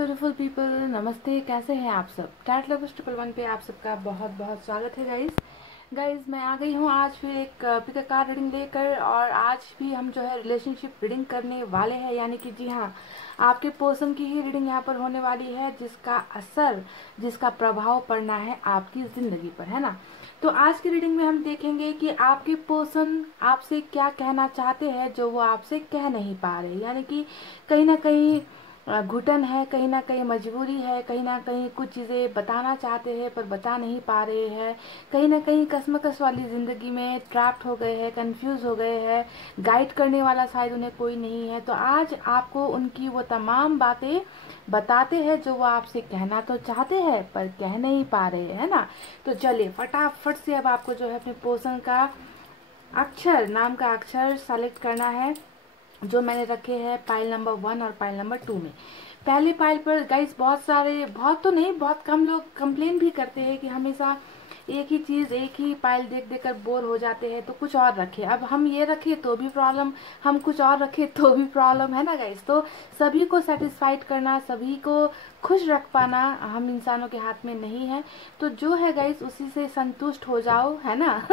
Beautiful people, नमस्ते। कैसे हैं आप सब? टैट लवर्स 111 पे आप सबका बहुत बहुत स्वागत है गाइस मैं आ गई हूँ आज फिर एक पिक कार्ड रीडिंग लेकर। और आज भी हम जो है रिलेशनशिप रीडिंग करने वाले हैं, यानी कि जी हाँ, आपके पर्सन की ही रीडिंग यहाँ पर होने वाली है, जिसका असर, जिसका प्रभाव पड़ना है आपकी जिंदगी पर, है ना। तो आज की रीडिंग में हम देखेंगे कि आपके पर्सन आपसे क्या कहना चाहते हैं जो वो आपसे कह नहीं पा रहे, यानी कि कहीं ना कहीं घुटन है, कहीं ना कहीं मजबूरी है, कहीं ना कहीं कुछ चीज़ें बताना चाहते हैं पर बता नहीं पा रहे हैं, कहीं ना कहीं कसमकस वाली ज़िंदगी में ट्रैप्ड हो गए हैं, कंफ्यूज हो गए हैं, गाइड करने वाला शायद उन्हें कोई नहीं है। तो आज आपको उनकी वो तमाम बातें बताते हैं जो वो आपसे कहना तो चाहते हैं पर कह नहीं पा रहे हैं ना। तो चलिए फटाफट से अब आपको जो है अपने पर्सन का अक्षर, नाम का अक्षर सेलेक्ट करना है, जो मैंने रखे हैं पाइल नंबर 1 और पाइल नंबर 2 में। पहली पाइल पर गाइस बहुत तो नहीं, बहुत कम लोग कंप्लेन भी करते हैं कि हमेशा एक ही चीज, एक ही पाइल देख देख कर बोर हो जाते हैं, तो कुछ और रखे। अब हम ये रखे तो भी प्रॉब्लम, हम कुछ और रखे तो भी प्रॉब्लम, है ना गाइस। तो सभी को सेटिस्फाइड करना, सभी को खुश रख पाना हम इंसानों के हाथ में नहीं है। तो जो है गाइस उसी से संतुष्ट हो जाओ, है ना।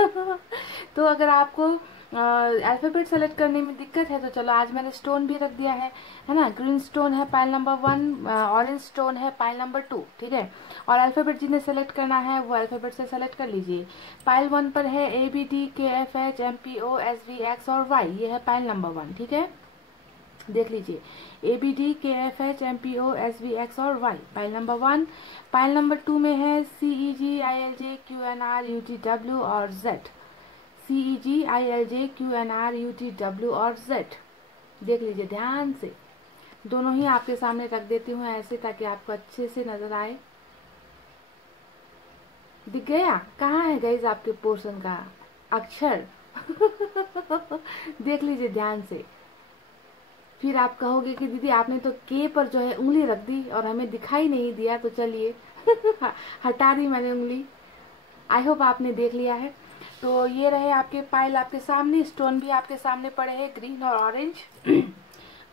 तो अगर आपको अल्फाबेट सेलेक्ट करने में दिक्कत है तो चलो, आज मैंने स्टोन भी रख दिया है ना। ग्रीन स्टोन है पाइल नंबर 1, ऑरेंज स्टोन है पाइल नंबर 2, ठीक है। और अल्फाबेट जिन्हें सेलेक्ट करना है वो अल्फाबेट से सेलेक्ट कर लीजिए। पाइल 1 पर है ABD KFH MPO SV X और Y, ये है पाइल नंबर 1, ठीक है। देख लीजिए, ABD KFH MPO SV X और Y, pile number 1। Pile number 2 में है CEGILJQNRUTW और Z, CEGILJQNRUTW और Z। देख लीजिए ध्यान से, दोनों ही आपके सामने रख देती हूँ ऐसे, ताकि आपको अच्छे से नजर आए। दिख गया? कहाँ है गाइस आपके पोर्शन का अक्षर? देख लीजिए ध्यान से। फिर आप कहोगे कि दीदी आपने तो के पर जो है उंगली रख दी और हमें दिखाई नहीं दिया, तो चलिए हटा दी मैंने उंगली। आई होप आपने देख लिया है। तो ये रहे आपके पाइल आपके सामने, स्टोन भी आपके सामने पड़े हैं, ग्रीन और ऑरेंज।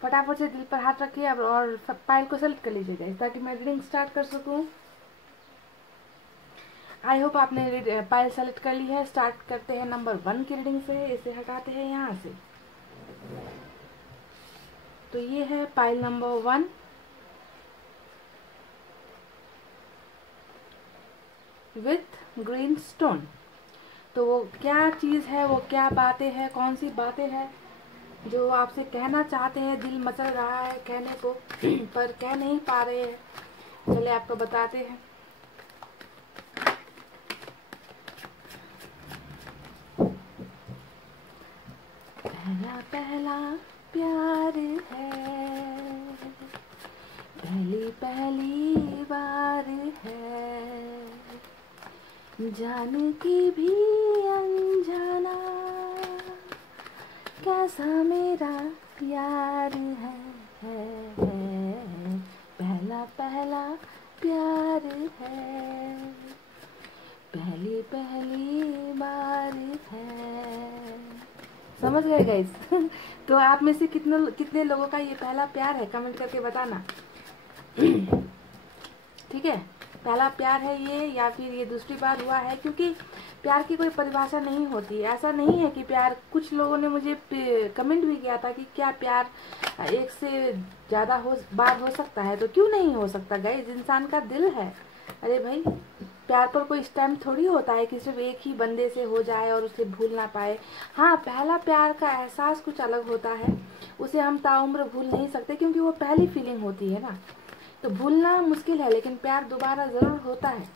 फटाफट से दिल पर हाथ रखिए अब और पाइल को सेलेक्ट कर लीजिएगा ताकि मैं रीडिंग स्टार्ट कर सकूं। आई होप आपने पाइल सेलेक्ट कर ली है। स्टार्ट करते हैं नंबर 1 की रीडिंग से। इसे हटाते हैं यहाँ से। तो ये है pile number 1, with green stone. तो वो क्या चीज है, वो क्या बातें हैं, कौन सी बातें हैं जो आपसे कहना चाहते हैं, दिल मचल रहा है कहने को पर कह नहीं पा रहे हैं। चलिए आपको बताते हैं। पहला पहला प्यार है, पहली पहली बार है, जान की भी अनजाना, कैसा मेरा यार है, पहला पहला प्यार है, पहली पहली बार है। समझ गए गाइस? तो आप में से कितने कितने लोगों का ये पहला प्यार है, कमेंट करके बताना। ठीक है, पहला प्यार है ये या फिर ये दूसरी बार हुआ है, क्योंकि प्यार की कोई परिभाषा नहीं होती। ऐसा नहीं है कि प्यार, कुछ लोगों ने मुझे कमेंट भी किया था कि क्या प्यार एक से ज्यादा बार हो सकता है, तो क्यों नहीं हो सकता गाइस, इंसान का दिल है। अरे भाई, प्यार पर कोई स्टैम्प थोड़ी होता है कि सिर्फ एक ही बंदे से हो जाए और उसे भूल ना पाए। हाँ, पहला प्यार का एहसास कुछ अलग होता है, उसे हम ताउम्र भूल नहीं सकते, क्योंकि वो पहली फीलिंग होती है ना। तो भूलना मुश्किल है, लेकिन प्यार दोबारा जरूर होता है।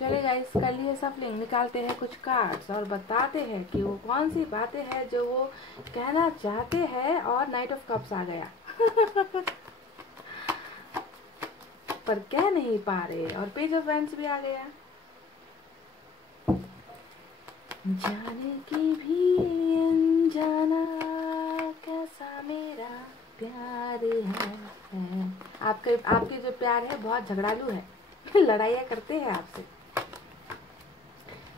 चलिए गाइस, कर लिए सफलिंग, निकालते हैं कुछ कार्ड्स और बताते हैं कि वो कौन सी बातें हैं जो वो कहना चाहते हैं। और नाइट ऑफ कप्स आ गया पर कह नहीं पा रहे, और पेज ऑफ वैंड्स भी आ गया। जाने की भी अनजाना कैसा मेरा प्यार है। आपके आपके जो प्यार है बहुत झगड़ालू है, लड़ाइयाँ करते हैं आपसे।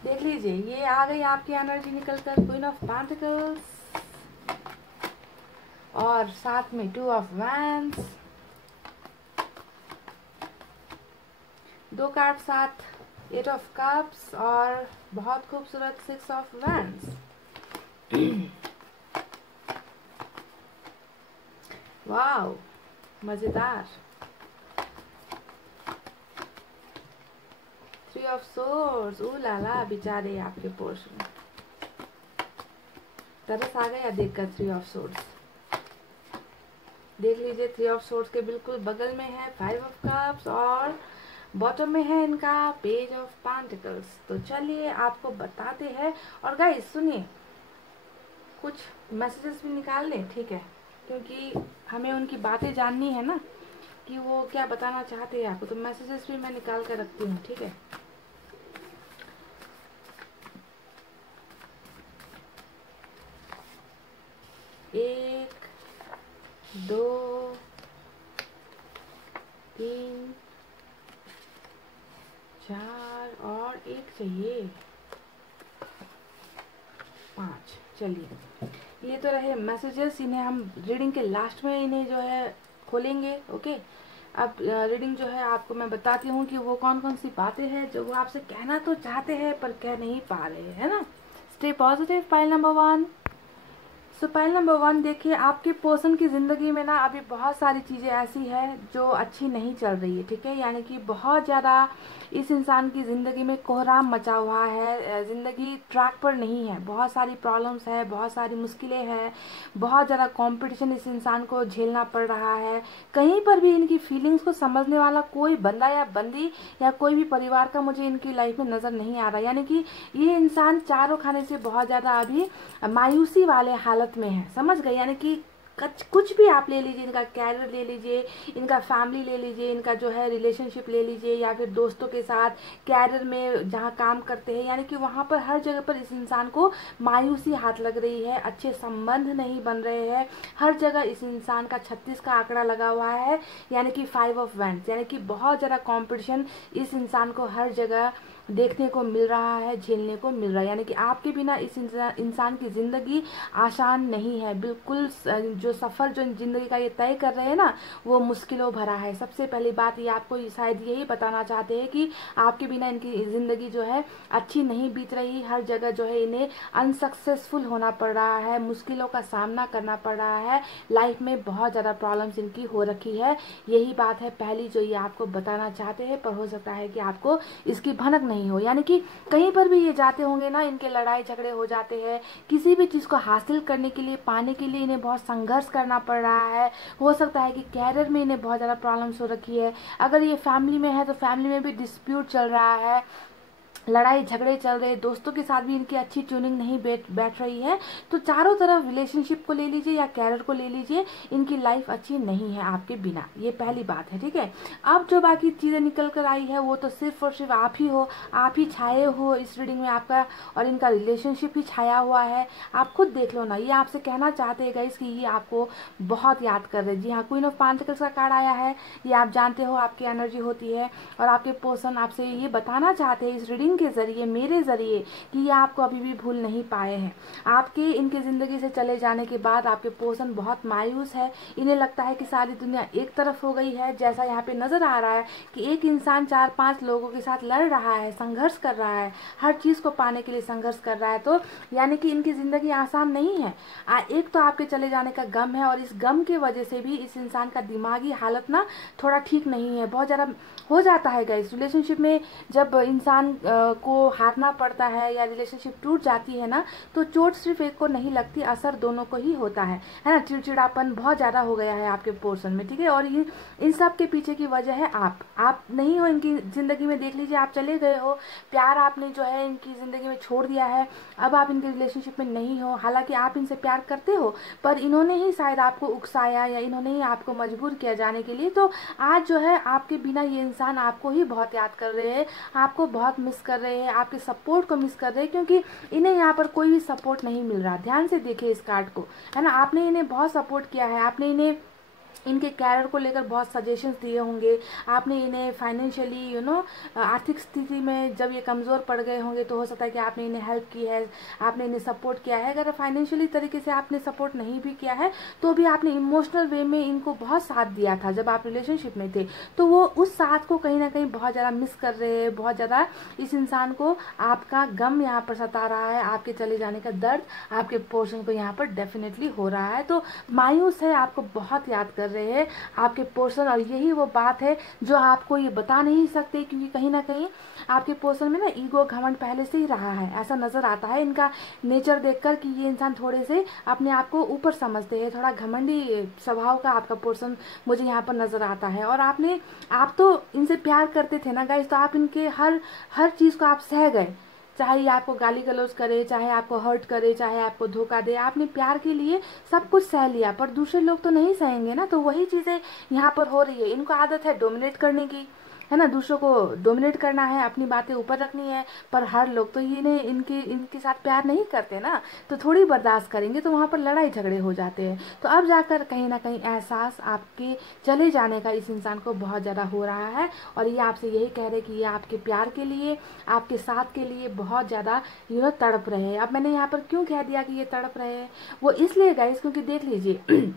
देख लीजिए, ये आ गई आपकी एनर्जी निकल कर क्वीन ऑफ पेंटिकल्स और साथ में 2 ऑफ वैंड्स, 2 कार्ड साथ 8 ऑफ कप्स और बहुत खूबसूरत 6 ऑफ वैंड्स। वाओ, मजेदार। 3 ऑफ सोर्ड्स, ऊ लाला, बेचारे आपके पोर्शन। तरस आ गया देखकर 3 ऑफ सोर्ड्स। देख लीजिए, 3 ऑफ सोर्ड्स के बिल्कुल बगल में है 5 ऑफ कप्स और बॉटम में है इनका पेज ऑफ पेंटिकल्स। तो चलिए आपको बताते हैं। और गाइस सुनिए, कुछ मैसेजेस भी निकाल लें, ठीक है, क्योंकि हमें उनकी बातें जाननी है ना कि वो क्या बताना चाहते हैं आपको। तो मैसेजेस भी मैं निकाल कर रखती हूँ, ठीक है। एक, 2, 3, 4 और एक चाहिए 5। चलिए, ये तो रहे मैसेजेस। इन्हें हम रीडिंग के लास्ट में इन्हें जो है खोलेंगे, ओके। अब रीडिंग जो है आपको मैं बताती हूँ कि वो कौन कौन सी बातें हैं जो वो आपसे कहना तो चाहते हैं पर कह नहीं पा रहे हैं ना। Stay positive, pile number 1। सो पाइल नंबर 1, देखिए आपके पर्सन की ज़िंदगी में ना अभी बहुत सारी चीज़ें ऐसी है जो अच्छी नहीं चल रही है, ठीक है। यानी कि बहुत ज़्यादा इस इंसान की ज़िंदगी में कोहराम मचा हुआ है, ज़िंदगी ट्रैक पर नहीं है, बहुत सारी प्रॉब्लम्स है, बहुत सारी मुश्किलें हैं, बहुत ज़्यादा कंपटीशन इस इंसान को झेलना पड़ रहा है। कहीं पर भी इनकी फीलिंग्स को समझने वाला कोई बंदा या बंदी या कोई भी परिवार का मुझे इनकी लाइफ में नज़र नहीं आ रहा। यानी कि ये इंसान चारों खाने से बहुत ज़्यादा अभी मायूसी वाले हालत में है, समझ गए। यानी कि कुछ भी आप ले लीजिए, इनका कैरियर ले लीजिए, इनका फैमिली ले लीजिए, इनका जो है रिलेशनशिप ले लीजिए, या फिर दोस्तों के साथ कैरियर में जहाँ काम करते हैं, यानी कि वहाँ पर हर जगह पर इस इंसान को मायूसी हाथ लग रही है, अच्छे संबंध नहीं बन रहे हैं। हर जगह इस इंसान का 36 का आंकड़ा लगा हुआ है, यानी कि 5 ऑफ वैंड्स, यानी कि बहुत ज़्यादा कॉम्पिटिशन इस इंसान को हर जगह देखने को मिल रहा है, झेलने को मिल रहा है। यानी कि आपके बिना इस इंसान की ज़िंदगी आसान नहीं है, बिल्कुल। जो सफ़र जो ज़िंदगी का ये तय कर रहे हैं ना, वो मुश्किलों भरा है। सबसे पहली बात ये आपको शायद यही बताना चाहते हैं कि आपके बिना इनकी ज़िंदगी जो है अच्छी नहीं बीत रही। हर जगह जो है इन्हें अनसक्सेसफुल होना पड़ रहा है, मुश्किलों का सामना करना पड़ रहा है, लाइफ में बहुत ज़्यादा प्रॉब्लम्स इनकी हो रखी है। यही बात है पहली जो ये आपको बताना चाहते हैं, पर हो सकता है कि आपको इसकी भनक नहीं हो। यानी कि कहीं पर भी ये जाते होंगे ना, इनके लड़ाई झगड़े हो जाते हैं, किसी भी चीज़ को हासिल करने के लिए, पाने के लिए इन्हें बहुत संघर्ष करना पड़ रहा है। हो सकता है कि कैरियर में इन्हें बहुत ज़्यादा प्रॉब्लम्स हो रखी है। अगर ये फैमिली में है तो फैमिली में भी डिस्प्यूट चल रहा है, लड़ाई झगड़े चल रहे, दोस्तों के साथ भी इनकी अच्छी ट्यूनिंग नहीं बैठ रही है। तो चारों तरफ रिलेशनशिप को ले लीजिए या कैरियर को ले लीजिए, इनकी लाइफ अच्छी नहीं है आपके बिना, ये पहली बात है, ठीक है। अब जो बाकी चीज़ें निकल कर आई है वो तो सिर्फ और सिर्फ आप ही हो, आप ही छाए हो इस रीडिंग में, आपका और इनका रिलेशनशिप ही छाया हुआ है। आप खुद देख लो ना, ये आपसे कहना चाहते हैं गाइस कि ये आपको बहुत याद कर रहे हैं। जी हाँ, क्वीन ऑफ पेंटिकल्स का कार्ड आया है, ये आप जानते हो आपकी एनर्जी होती है, और आपके पर्सन आपसे ये बताना चाहते हैं इस रीडिंग के जरिए, मेरे जरिए, कि ये आपको अभी भी भूल नहीं पाए हैं। आपके इनकी जिंदगी से चले जाने के बाद आपके पर्सन बहुत मायूस है। इन्हें लगता है कि सारी दुनिया एक तरफ हो गई है, जैसा यहाँ पे नजर आ रहा है कि एक इंसान 4-5 लोगों के साथ लड़ रहा है, संघर्ष कर रहा है, हर चीज को पाने के लिए संघर्ष कर रहा है। तो यानी कि इनकी जिंदगी आसान नहीं है। एक तो आपके चले जाने का गम है, और इस गम की वजह से भी इस इंसान का दिमागी हालत ना थोड़ा ठीक नहीं है, बहुत ज्यादा हो जाता है गाइस। रिलेशनशिप में जब इंसान को हारना पड़ता है या रिलेशनशिप टूट जाती है ना, तो चोट सिर्फ एक को नहीं लगती, असर दोनों को ही होता है ना। चिड़चिड़ापन बहुत ज्यादा हो गया है आपके पोर्शन में, ठीक है। और इन सब के पीछे की वजह है आप नहीं हो इनकी जिंदगी में। देख लीजिए, आप चले गए हो, प्यार आपने जो है इनकी जिंदगी में छोड़ दिया है, अब आप इनके रिलेशनशिप में नहीं हो। हालांकि आप इनसे प्यार करते हो, पर इन्होंने ही शायद आपको उकसाया या इन्होंने ही आपको मजबूर किया जाने के लिए। तो आज जो है आपके बिना ये इंसान आपको ही बहुत याद कर रहे हैं, आपको बहुत मिस कर रहे हैं, आपके सपोर्ट को मिस कर रहे हैं, क्योंकि इन्हें यहाँ पर कोई भी सपोर्ट नहीं मिल रहा। ध्यान से देखिए इस कार्ड को, है ना। आपने इन्हें बहुत सपोर्ट किया है, आपने इन्हें इनके कैरियर को लेकर बहुत सजेशंस दिए होंगे, आपने इन्हें फाइनेंशियली आर्थिक स्थिति में जब ये कमज़ोर पड़ गए होंगे तो हो सकता है कि आपने इन्हें हेल्प की है, आपने इन्हें सपोर्ट किया है। अगर फाइनेंशियली तरीके से आपने सपोर्ट नहीं भी किया है तो भी आपने इमोशनल वे में इनको बहुत साथ दिया था जब आप रिलेशनशिप में थे, तो वो उस साथ को कहीं ना कहीं बहुत ज़्यादा मिस कर रहे हैं। बहुत ज़्यादा इस इंसान को आपका गम यहाँ पर सता रहा है, आपके चले जाने का दर्द आपके पोर्शन को यहाँ पर डेफिनेटली हो रहा है। तो मायूस है, आपको बहुत याद कर रहे हैं आपके पोर्शन, और यही वो बात है जो आपको ये बता नहीं सकते, क्योंकि कहीं ना कहीं आपके पोर्शन में ना ईगो घमंड पहले से ही रहा है। ऐसा नजर आता है इनका नेचर देखकर कि ये इंसान थोड़े से अपने आप को ऊपर समझते हैं, थोड़ा घमंडी स्वभाव का आपका पोर्शन मुझे यहाँ पर नजर आता है। और आप तो इनसे प्यार करते थे ना गाइस, तो आप इनके हर चीज को आप सह गए, चाहे ये आपको गाली गलौज करे, चाहे आपको हर्ट करे, चाहे आपको धोखा दे, आपने प्यार के लिए सब कुछ सह लिया। पर दूसरे लोग तो नहीं सहेंगे ना, तो वही चीजें यहाँ पर हो रही है। इनको आदत है डोमिनेट करने की, है ना, दूसरों को डोमिनेट करना है, अपनी बातें ऊपर रखनी है। पर हर लोग तो इन्हें इनके साथ प्यार नहीं करते ना, तो थोड़ी बर्दाश्त करेंगे तो वहां पर लड़ाई झगड़े हो जाते हैं। तो अब जाकर कहीं ना कहीं एहसास आपके चले जाने का इस इंसान को बहुत ज्यादा हो रहा है, और ये आपसे यही कह रहे कि ये आपके प्यार के लिए, आपके साथ के लिए बहुत ज्यादा तड़प रहे हैं। अब मैंने यहाँ पर क्यों कह दिया कि ये तड़प रहे हैं, वो इसलिए गाइस क्योंकि देख लीजिए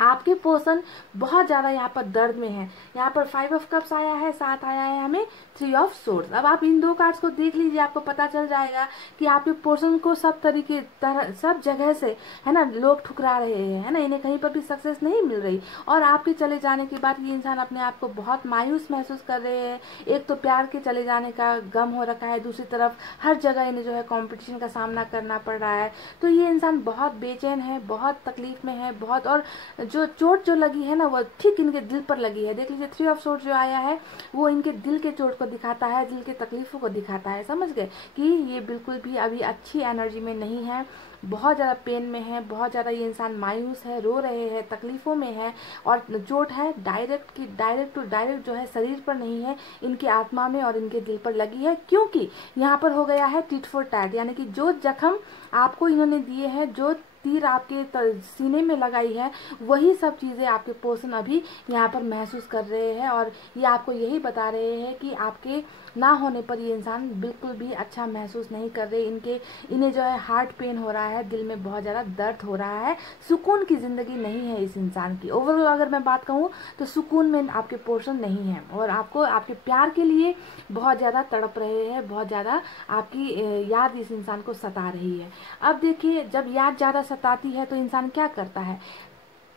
आपके पर्सन बहुत ज्यादा यहाँ पर दर्द में है। यहाँ पर 5 ऑफ कप्स आया है, साथ आया है हमें 3 ऑफ सोर्ड्स। अब आप इन दो कार्ड्स को देख लीजिए, आपको पता चल जाएगा कि आपके पर्सन को सब जगह से, है ना, लोग ठुकरा रहे हैं, है ना, इन्हें कहीं पर भी सक्सेस नहीं मिल रही। और आपके चले जाने के बाद ये इंसान अपने आप को बहुत मायूस महसूस कर रहे हैं। एक तो प्यार के चले जाने का गम हो रखा है, दूसरी तरफ हर जगह इन्हें जो है कॉम्पिटिशन का सामना करना पड़ रहा है। तो ये इंसान बहुत बेचैन है, बहुत तकलीफ में है, बहुत, और जो चोट जो लगी है ना वो ठीक इनके दिल पर लगी है। देख लीजिए 3 ऑफ सोर्ड्स जो आया है वो इनके दिल के चोट को दिखाता है, दिल के तकलीफों को दिखाता है। समझ गए कि ये बिल्कुल भी अभी अच्छी एनर्जी में नहीं है, बहुत ज़्यादा पेन में है, बहुत ज़्यादा ये इंसान मायूस है, रो रहे हैं, तकलीफों में है। और चोट है डायरेक्ट टू डायरेक्ट जो है शरीर पर नहीं है, इनकी आत्मा में और इनके दिल पर लगी है। क्योंकि यहाँ पर हो गया है टिट फॉर टैट, यानी कि जो जख्म आपको इन्होंने दिए हैं, जो तीर आपके सीने में लगाई है, वही सब चीजें आपके पर्सन अभी यहाँ पर महसूस कर रहे हैं। और ये आपको यही बता रहे हैं कि आपके ना होने पर ये इंसान बिल्कुल भी अच्छा महसूस नहीं कर रहे। इन्हें जो है हार्ट पेन हो रहा है, दिल में बहुत ज्यादा दर्द हो रहा है, सुकून की जिंदगी नहीं है इस इंसान की। ओवरऑल अगर मैं बात कहूँ तो सुकून में आपके पोर्शन नहीं है, और आपको आपके प्यार के लिए बहुत ज्यादा तड़प रहे हैं, बहुत ज्यादा आपकी याद इस इंसान को सता रही है। अब देखिए जब याद ज्यादा सताती है तो इंसान क्या करता है,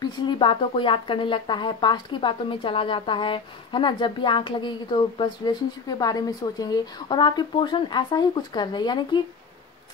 पिछली बातों को याद करने लगता है, पास्ट की बातों में चला जाता है ना। जब भी आंख लगेगी तो बस रिलेशनशिप के बारे में सोचेंगे, और आपके पोर्शन ऐसा ही कुछ कर रहे हैं, यानी कि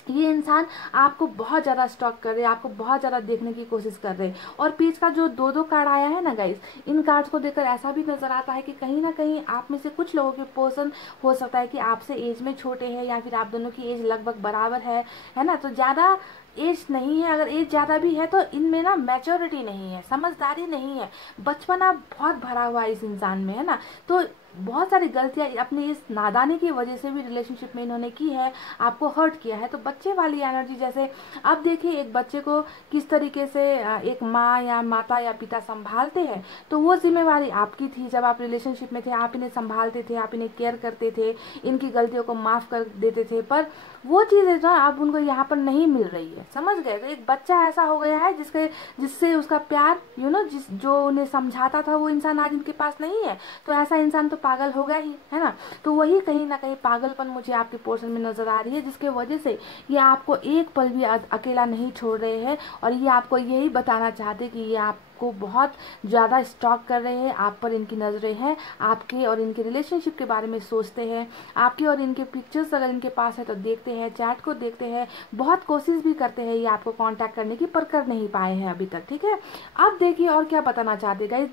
ये इंसान आपको बहुत ज्यादा स्टॉक कर रहे हैं, आपको बहुत ज्यादा देखने की कोशिश कर रहे हैं। और पेज का जो 2-2 कार्ड आया है ना गाइस, इन कार्ड्स को देखकर ऐसा भी नजर आता है कि कहीं ना कहीं आप में से कुछ लोगों के पर्सन हो सकता है कि आपसे एज में छोटे हैं, या फिर आप दोनों की एज लगभग बराबर है ना। तो ज्यादा एज नहीं है, अगर एज ज्यादा भी है तो इनमें ना मैच्योरिटी नहीं है, समझदारी नहीं है, बचपना बहुत भरा हुआ है इस इंसान में, है ना। तो बहुत सारी गलतियां अपनी इस नादानी की वजह से भी रिलेशनशिप में इन्होंने की है, आपको हर्ट किया है। तो बच्चे वाली एनर्जी, जैसे अब देखिए एक बच्चे को किस तरीके से एक माँ या माता या पिता संभालते हैं, तो वो जिम्मेवारी आपकी थी। जब आप रिलेशनशिप में थे आप इन्हें संभालते थे, आप इन्हें केयर करते थे, इनकी गलतियों को माफ कर देते थे, पर वो चीजें जो अब उनको यहाँ पर नहीं मिल रही है। समझ गए, तो एक बच्चा ऐसा हो गया है जिससे उसका प्यार जो उन्हें समझाता था वो इंसान आज इनके पास नहीं है। तो ऐसा इंसान तो पागल होगा ही, है ना। तो वही कहीं ना कहीं पागलपन मुझे आपके पोर्शन में नजर आ रही है, जिसके वजह से ये आपको एक पल भी अकेला नहीं छोड़ रहे हैं, और ये आपको यही बताना चाहते कि ये आपको बहुत ज्यादा स्टॉक कर रहे हैं, आप पर इनकी नजरें हैं, आपके और इनके रिलेशनशिप के बारे में सोचते हैं, आपके और इनके पिक्चर्स अगर इनके पास है तो देखते हैं, चैट को देखते हैं, बहुत कोशिश भी करते हैं ये आपको कांटेक्ट करने की, पर कर नहीं पाए हैं अभी तक। ठीक है, अब देखिए और क्या बताना चाहते गाइस,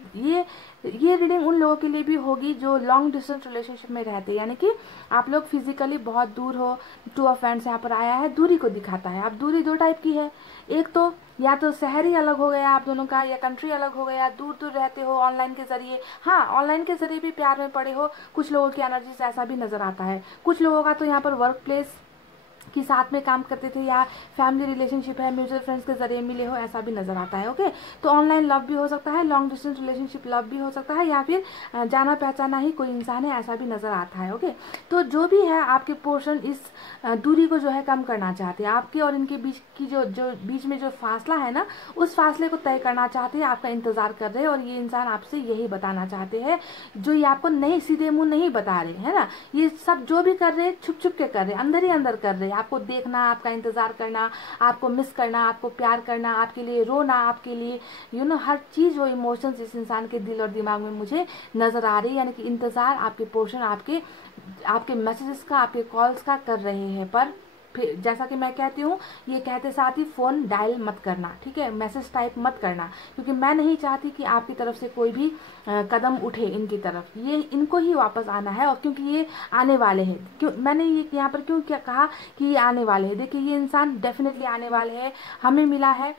ये रीडिंग उन लोगों के लिए भी होगी जो लॉन्ग डिस्टेंस रिलेशनशिप में रहते हैं, यानी कि आप लोग फिजिकली बहुत दूर हो। 2 ऑफ हैंड्स यहाँ पर आया है, दूरी को दिखाता है। अब दूरी 2 टाइप की है, एक तो या तो शहर ही अलग हो गया आप दोनों का, या कंट्री अलग हो गया, दूर दूर रहते हो ऑनलाइन के जरिए। हाँ, ऑनलाइन के जरिए भी प्यार में पड़े हो। कुछ लोगों की एनर्जी से ऐसा भी नजर आता है। कुछ लोगों का तो यहाँ पर वर्क प्लेस कि साथ में काम करते थे, या फैमिली रिलेशनशिप है, म्यूचुअल फ्रेंड्स के जरिए मिले हो, ऐसा भी नजर आता है। ओके, तो ऑनलाइन लव भी हो सकता है, लॉन्ग डिस्टेंस रिलेशनशिप लव भी हो सकता है, या फिर जाना पहचाना ही कोई इंसान है, ऐसा भी नजर आता है। ओके, तो जो भी है आपके पोर्शन इस दूरी को जो है कम करना चाहते हैं। आपके और इनके बीच की जो बीच में जो फासला है ना, उस फासले को तय करना चाहते हैं, आपका इंतजार कर रहे हैं। और ये इंसान आपसे यही बताना चाहते हैं, जो ये आपको नहीं सीधे मुंह नहीं बता रहे है ना। ये सब जो भी कर रहे हैं छुप छुप के कर रहे हैं, अंदर ही अंदर कर रहे हैं। आपको देखना, आपका इंतजार करना, आपको मिस करना, आपको प्यार करना, आपके लिए रोना, आपके लिए हर चीज वो इमोशंस इस इंसान के दिल और दिमाग में मुझे नजर आ रही है। यानी कि इंतजार आपके पोर्शन आपके मैसेजेस का, आपके कॉल्स का कर रहे हैं। पर फिर जैसा कि मैं कहती हूँ, ये कहते साथ ही फोन डायल मत करना, ठीक है, मैसेज टाइप मत करना, क्योंकि मैं नहीं चाहती कि आपकी तरफ से कोई भी कदम उठे इनकी तरफ। ये इनको ही वापस आना है, और क्योंकि ये आने वाले हैं। क्यों मैंने ये यहाँ पर क्यों क्या कहा कि ये आने वाले हैं? देखिए, ये इंसान डेफिनेटली आने वाले हैं। हमें मिला है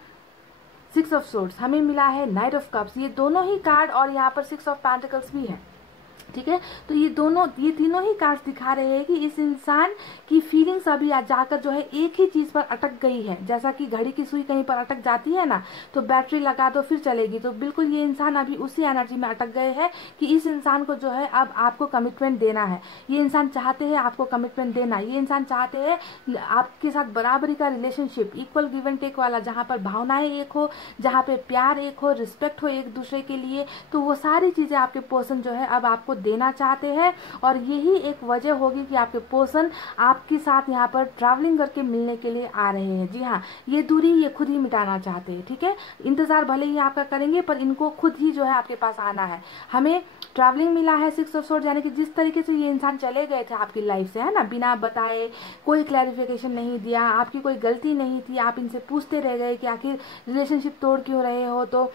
6 ऑफ सोर्ड्स, हमें मिला है नाइट ऑफ कप्स, ये दोनों ही कार्ड, और यहाँ पर 6 ऑफ पेंटिकल्स भी है, ठीक है। तो ये तीनों ही कार्ड्स दिखा रहे हैं कि इस इंसान की फीलिंग्स अभी जाकर जो है एक ही चीज पर अटक गई है। जैसा कि घड़ी की सुई कहीं पर अटक जाती है ना, तो बैटरी लगा दो फिर चलेगी। तो बिल्कुल ये इंसान अभी उसी एनर्जी में अटक गए हैं कि इस इंसान को जो है अब आपको कमिटमेंट देना है। ये इंसान चाहते हैं आपको कमिटमेंट देना। ये इंसान चाहते हैं आपके साथ बराबरी का relationship, equal give and take वाला, जहाँ पर भावनाएं एक हो, जहाँ पे प्यार एक हो, रिस्पेक्ट हो एक दूसरे के लिए। तो वो सारी चीजें आपके पर्सन जो है अब आपको देना चाहते हैं। और यही एक वजह होगी कि आपके पर्सन आपके साथ यहाँ पर ट्रैवलिंग करके मिलने के लिए आ रहे हैं। जी हाँ, ये दूरी ये खुद ही मिटाना चाहते हैं, ठीक है। इंतजार भले ही आपका करेंगे, पर इनको खुद ही जो है आपके पास आना है। हमें ट्रैवलिंग मिला है 6 ऑफ सोर्ड्स, यानी कि जिस तरीके से ये इंसान चले गए थे आपकी लाइफ से, है ना, बिना बताए, कोई क्लैरिफिकेशन नहीं दिया, आपकी कोई गलती नहीं थी, आप इनसे पूछते रह गए कि आखिर रिलेशनशिप तोड़ क्यों रहे हो। तो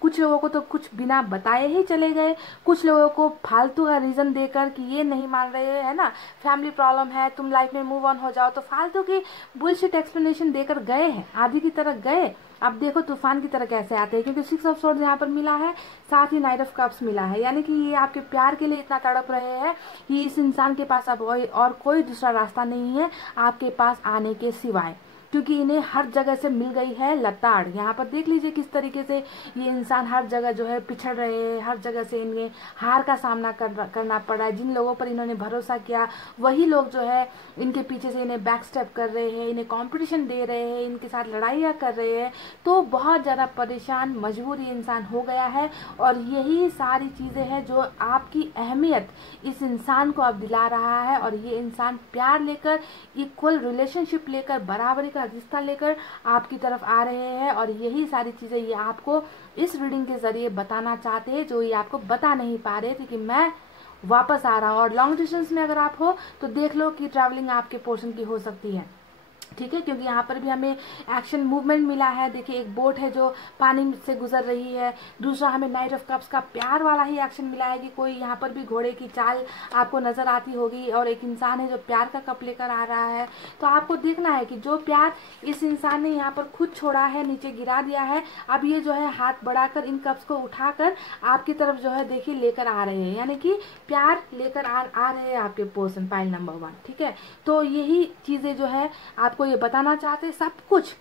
कुछ लोगों को तो कुछ बिना बताए ही चले गए, कुछ लोगों को फालतू का रीजन देकर कि ये नहीं मान रहे है ना, फैमिली प्रॉब्लम है, तुम लाइफ में मूव ऑन हो जाओ, तो फालतू की बुलशिट एक्सप्लेनेशन देकर गए हैं, आधी की तरह गए। अब देखो तूफान की तरह कैसे आते हैं, क्योंकि 6 ऑफ सोर्ड्स यहाँ पर मिला है, साथ ही नाइट ऑफ कप्स मिला है। यानी कि ये आपके प्यार के लिए इतना तड़प रहे हैं कि इस इंसान के पास अब और कोई दूसरा रास्ता नहीं है आपके पास आने के सिवाय, क्योंकि इन्हें हर जगह से मिल गई है लताड़। यहाँ पर देख लीजिए किस तरीके से ये इंसान हर जगह जो है पिछड़ रहे हैं, हर जगह से इन्हें हार का सामना करना पड़ा है। जिन लोगों पर इन्होंने भरोसा किया, वही लोग जो है इनके पीछे से इन्हें बैक स्टेप कर रहे हैं, इन्हें कंपटीशन दे रहे हैं, इनके साथ लड़ाइयाँ कर रहे हैं। तो बहुत ज़्यादा परेशान मजबूर ये इंसान हो गया है। और यही सारी चीज़ें हैं जो आपकी अहमियत इस इंसान को अब दिला रहा है। और ये इंसान प्यार लेकर, इक्वल रिलेशनशिप लेकर, बराबरी का रिश्ता लेकर आपकी तरफ आ रहे हैं। और यही सारी चीजें ये आपको इस रीडिंग के जरिए बताना चाहते हैं, जो ये आपको बता नहीं पा रहे थे कि मैं वापस आ रहा हूँ। और लॉन्ग डिस्टेंस में अगर आप हो तो देख लो कि ट्रैवलिंग आपके पोर्शन की हो सकती है, ठीक है, क्योंकि यहाँ पर भी हमें एक्शन मूवमेंट मिला है। देखिए, एक बोट है जो पानी से गुजर रही है, दूसरा हमें नाइट ऑफ कप्स का प्यार वाला ही एक्शन मिला है कि कोई यहाँ पर भी घोड़े की चाल आपको नजर आती होगी, और एक इंसान है जो प्यार का कप लेकर आ रहा है। तो आपको देखना है कि जो प्यार इस इंसान ने यहाँ पर खुद छोड़ा है, नीचे गिरा दिया है, अब ये जो है हाथ बढ़ाकर इन कप्स को उठाकर आपकी तरफ जो है देखिए लेकर आ रहे हैं, यानी कि प्यार लेकर आ रहे हैं आपके पर्सन, पाइल नंबर 1, ठीक है। तो यही चीजें जो है आपको ये बताना चाहते हैं, सब कुछ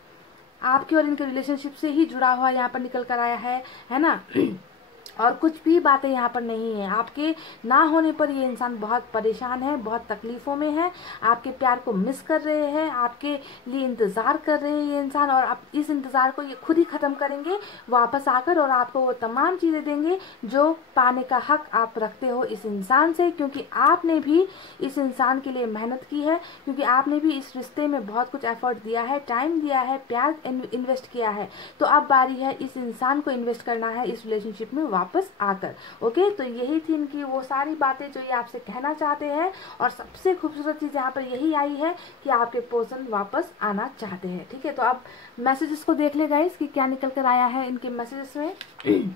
आपके और इनके रिलेशनशिप से ही जुड़ा हुआ यहाँ पर निकल कर आया है ना। और कुछ भी बातें यहाँ पर नहीं है। आपके ना होने पर ये इंसान बहुत परेशान है, बहुत तकलीफों में है, आपके प्यार को मिस कर रहे हैं, आपके लिए इंतजार कर रहे हैं ये इंसान। और आप इस इंतजार को ये खुद ही खत्म करेंगे वापस आकर, और आपको वो तमाम चीजें देंगे जो पाने का हक आप रखते हो इस इंसान से, क्योंकि आपने भी इस इंसान के लिए मेहनत की है, क्योंकि आपने भी इस रिश्ते में बहुत कुछ एफर्ट दिया है, टाइम दिया है, प्यार इन्वेस्ट किया है। तो अब बारी है इस इंसान को इन्वेस्ट करना है इस रिलेशनशिप में वापस आकर। ओके, तो यही थी इनकी वो सारी बातें जो ये आपसे कहना चाहते हैं। और सबसे खूबसूरत चीज यहाँ पर यही आई है कि आपके पर्सन वापस आना चाहते हैं, ठीक है। तो अब मैसेजेस को देख ले गाइस कि क्या निकल कर आया है इनके मैसेजेस में।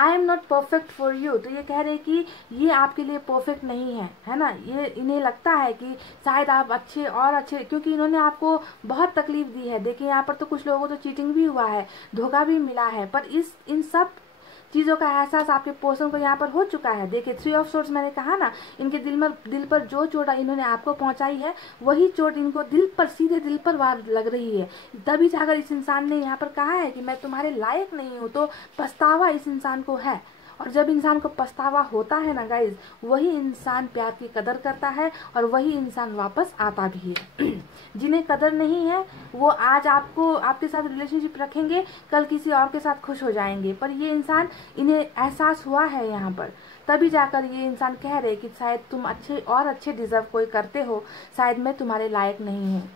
I am not perfect for you, तो ये कह रहे हैं कि ये आपके लिए परफेक्ट नहीं है, है ना। ये इन्हें लगता है कि शायद आप अच्छे और अच्छे, क्योंकि इन्होंने आपको बहुत तकलीफ दी है। देखिए यहाँ पर तो कुछ लोगों को तो चीटिंग भी हुआ है, धोखा भी मिला है, पर इन सब चीज़ों का एहसास आपके पर्सन को यहाँ पर हो चुका है। देखिए 3 ऑफ सोर्ड्स, मैंने कहा ना, इनके दिल पर जो चोट इन्होंने आपको पहुंचाई है, वही चोट इनको दिल पर, सीधे दिल पर वार लग रही है। तभी जाकर इस इंसान ने यहाँ पर कहा है कि मैं तुम्हारे लायक नहीं हूँ, तो पछतावा इस इंसान को है। और जब इंसान को पछतावा होता है ना गाइज, वही इंसान प्यार की कदर करता है और वही इंसान वापस आता भी है। जिन्हें कदर नहीं है वो आज आपके साथ रिलेशनशिप रखेंगे, कल किसी और के साथ खुश हो जाएंगे, पर ये इंसान, इन्हें एहसास हुआ है यहाँ पर, तभी जाकर ये इंसान कह रहे कि शायद तुम अच्छे डिजर्व कोई करते हो, शायद मैं तुम्हारे लायक नहीं हूँ,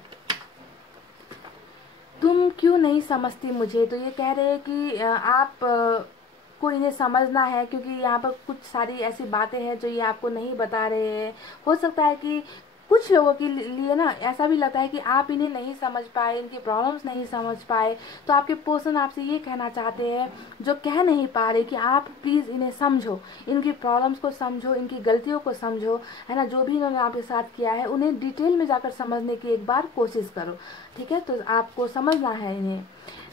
तुम क्यों नहीं समझती मुझे। तो ये कह रहे हैं कि आप को इन्हें समझना है, क्योंकि यहाँ पर कुछ सारी ऐसी बातें हैं जो ये आपको नहीं बता रहे हैं। हो सकता है कि कुछ लोगों के लिए ना ऐसा भी लगता है कि आप इन्हें नहीं समझ पाए, इनकी प्रॉब्लम्स नहीं समझ पाए, तो आपके पर्सन आपसे ये कहना चाहते हैं जो कह नहीं पा रहे कि आप प्लीज़ इन्हें समझो, इनकी प्रॉब्लम्स को समझो, इनकी गलतियों को समझो, है ना। जो भी इन्होंने आपके साथ किया है उन्हें डिटेल में जाकर समझने की एक बार कोशिश करो, ठीक है। तो आपको समझना है इन्हें।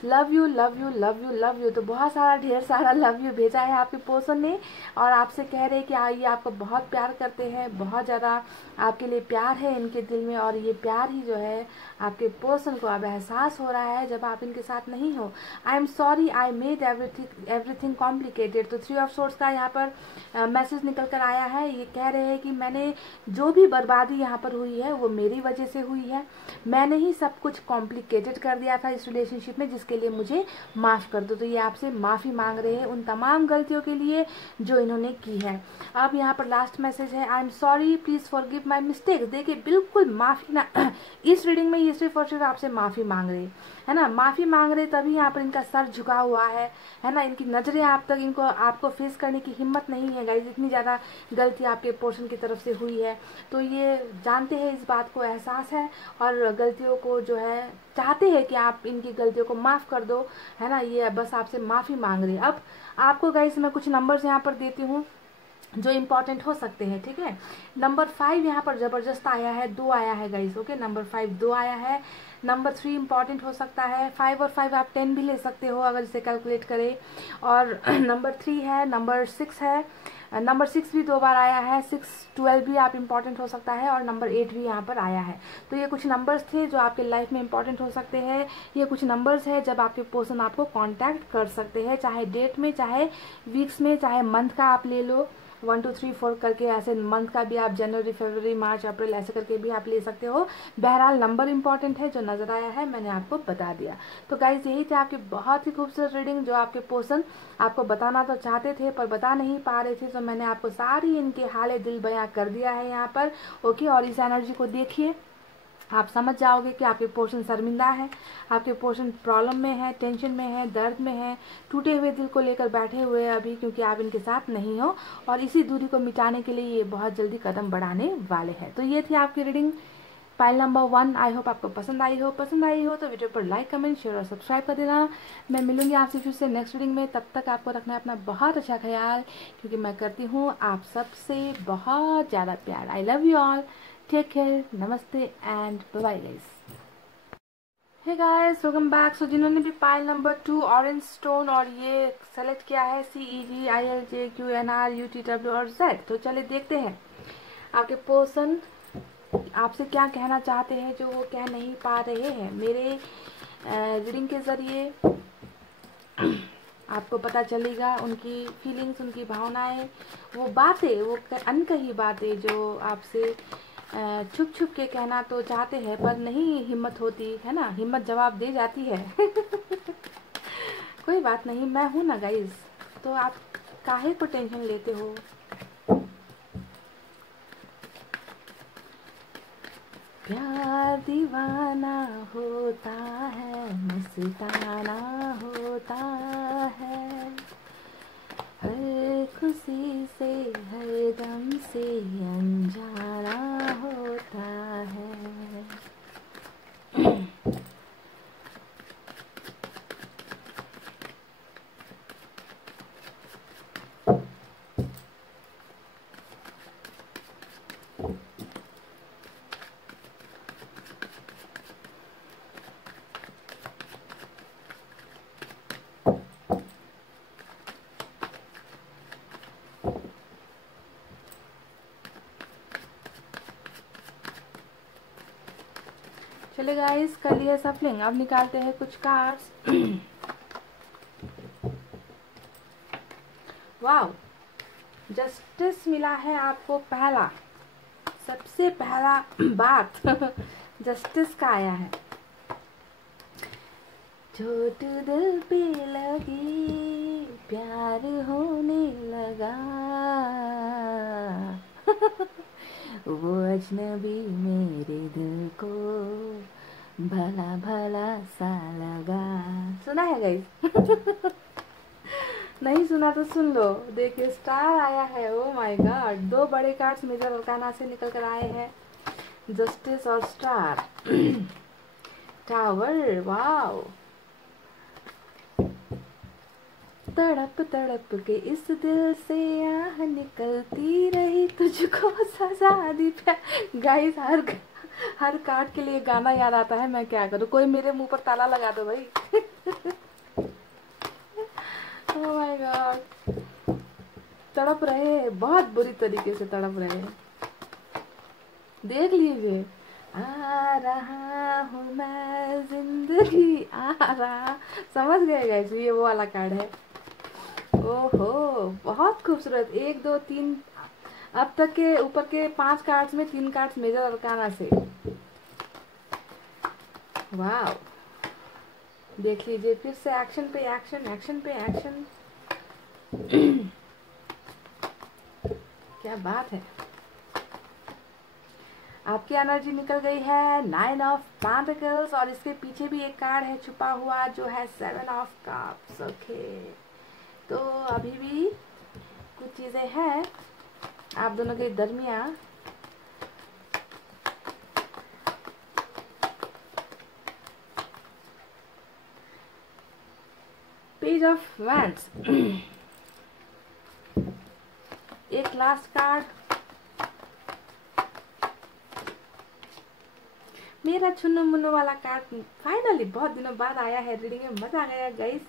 Love you love you love you love you, तो बहुत सारा ढेर सारा लव यू भेजा है आपके पर्सन ने, और आपसे कह रहे हैं कि ये आपको बहुत प्यार करते हैं, बहुत ज़्यादा आपके लिए प्यार है इनके दिल में, और ये प्यार ही जो है आपके पर्सन को अब एहसास हो रहा है जब आप इनके साथ नहीं हो। I am sorry I made everything complicated, तो 3 ऑफ सोर्ड्स का यहाँ पर मैसेज निकल कर आया है। ये कह रहे हैं कि मैंने जो भी बर्बादी यहाँ पर हुई है वो मेरी वजह से हुई है, मैंने ही सब कुछ कॉम्प्लिकेटेड कर दिया था इस रिलेशनशिप में, जिसके लिए मुझे माफ़ कर दो। तो ये आपसे माफ़ी मांग रहे हैं उन तमाम गलतियों के लिए जो इन्होंने की है। अब यहाँ पर लास्ट मैसेज है, I am sorry please forgive my mistakes. देखिए बिल्कुल माफ़ी ना इस रीडिंग में ये सिर्फ और सिर्फ आपसे माफ़ी मांग रहे, है ना, माफ़ी मांग रहे, तभी यहाँ पर इनका सर झुका हुआ है ना। इनकी नज़रें आप तक, इनको आपको फेस करने की हिम्मत नहीं है गाइज, इतनी ज़्यादा गलती आपके पोर्शन की तरफ से हुई है। तो ये जानते हैं, इस बात को एहसास है, और गलतियों को जो है चाहते हैं कि आप इनकी गलतियों को माफ़ कर दो, है ना। ये बस आपसे माफ़ी मांग रही है। अब आपको गाइस मैं कुछ नंबर्स यहाँ पर देती हूँ जो इम्पॉर्टेंट हो सकते हैं, ठीक है। नंबर 5 यहाँ पर ज़बरदस्त आया है, 2 आया है गाइस, ओके। नंबर 5 2 आया है। नंबर 3 इम्पॉर्टेंट हो सकता है, 5 और 5 आप 10 भी ले सकते हो अगर इसे कैलकुलेट करें। और नंबर 3 है, नंबर 6 है, नंबर 6 भी 2 बार आया है, 6 12 भी आप इम्पॉर्टेंट हो सकता है, और नंबर 8 भी यहाँ पर आया है। तो ये कुछ नंबर्स थे जो आपके लाइफ में इम्पॉर्टेंट हो सकते हैं। ये कुछ नंबर्स है जब आपके पर्सन आपको कांटेक्ट कर सकते हैं, चाहे डेट में, चाहे वीक्स में, चाहे मंथ का आप ले लो, 1 2 3 4 करके, ऐसे मंथ का भी आप जनवरी फरवरी मार्च अप्रैल ऐसे करके भी आप ले सकते हो। बहरहाल नंबर इंपॉर्टेंट है, जो नजर आया है मैंने आपको बता दिया। तो गाइज यही थे आपकी बहुत ही खूबसूरत रीडिंग जो आपके पर्सन आपको बताना तो चाहते थे पर बता नहीं पा रहे थे, तो मैंने आपको सारी इनके हाले दिल बयां कर दिया है यहाँ पर, ओके। और इस एनर्जी को देखिए, आप समझ जाओगे कि आपके पोर्शन शर्मिंदा है, आपके पोर्शन प्रॉब्लम में है, टेंशन में है, दर्द में है, टूटे हुए दिल को लेकर बैठे हुए हैं अभी, क्योंकि आप इनके साथ नहीं हो, और इसी दूरी को मिटाने के लिए ये बहुत जल्दी कदम बढ़ाने वाले हैं। तो ये थी आपकी reading pile number 1। I hope आपको पसंद आई हो तो वीडियो पर लाइक कमेंट शेयर और सब्सक्राइब कर देना। मैं मिलूंगी आपसे फिर से नेक्स्ट रीडिंग में, तब तक आपको रखना है अपना बहुत अच्छा ख्याल, क्योंकि मैं करती हूँ आप सबसे बहुत ज़्यादा प्यार। I love you all, take care, नमस्ते and bye bye guys. Hey guys, welcome back. So जिन्होंने भी पाइल नंबर 2 ऑरेंज स्टोन और ये सेलेक्ट किया है CEGILJQNRUTW और Z, तो चलिए देखते हैं आपके पर्सन आपसे क्या कहना चाहते हैं जो वो कह नहीं पा रहे हैं। मेरे रीडिंग के जरिए आपको पता चलेगा उनकी फीलिंग्स, उनकी भावनाएं, वो बातें, वो अनकही बातें जो आपसे छुप छुप के कहना तो चाहते हैं पर नहीं हिम्मत होती है ना, हिम्मत जवाब दे जाती है। कोई बात नहीं, मैं हूं ना गाइस, तो आप काहे को टेंशन लेते हो। प्यार दीवाना होता है, मस्ताना होता है, हर खुशी से हर गम से अनजाना होता है। चले गाइस, कर लिया सफलिंग। अब निकालते हैं कुछ कार्ड्स। वाओ, जस्टिस मिला है आपको पहला, सबसे पहला बात जस्टिस का आया है। चोट दिल पे लगी, प्यार होने लगा वो अजनबी मेरे दिल को भला भला सा लगा। सुना है गाइस? नहीं सुना तो सुन लो। देखिए स्टार आया है। ओ माय गॉड, दो बड़े कार्ड्स मेजर अरकाना से निकल कर आए हैं, जस्टिस और स्टार। Tower, wow. तड़प तड़प के इस दिल से आह निकलती रही, तुझको सजा दी प्यार। गाइस, हर कार्ड के लिए गाना याद आता है, मैं क्या करूँ? कोई मेरे मुंह पर ताला लगा दो भाई। ओह माय गॉड, तड़प रहे, बहुत बुरी तरीके से तड़प रहे। देख लीजिए, आ रहा हूँ मैं, जिंदगी आ रहा। समझ गए गाइस, ये वो वाला कार्ड है। ओहो, बहुत खूबसूरत। 1 2 3, अब तक के ऊपर के 5 कार्ड्स में 3 कार्ड्स मेजर अरकाना से। वाह, देख लीजिए फिर से, एक्शन पे एक्शन, एक्शन पे एक्शन। क्या बात है। आपकी एनर्जी निकल गई है 9 ऑफ पेंटिकल्स, और इसके पीछे भी एक कार्ड है छुपा हुआ जो है 7 ऑफ कप्स। ओके, तो अभी भी कुछ चीजें हैं आप दोनों के दरमियान। पेज ऑफ वैंड्स, एक लास्ट कार्ड, मेरा छुन्नू मुन्नू वाला कार्ड फाइनली बहुत दिनों बाद आया है रीडिंग में। मजा आ गया गाइस।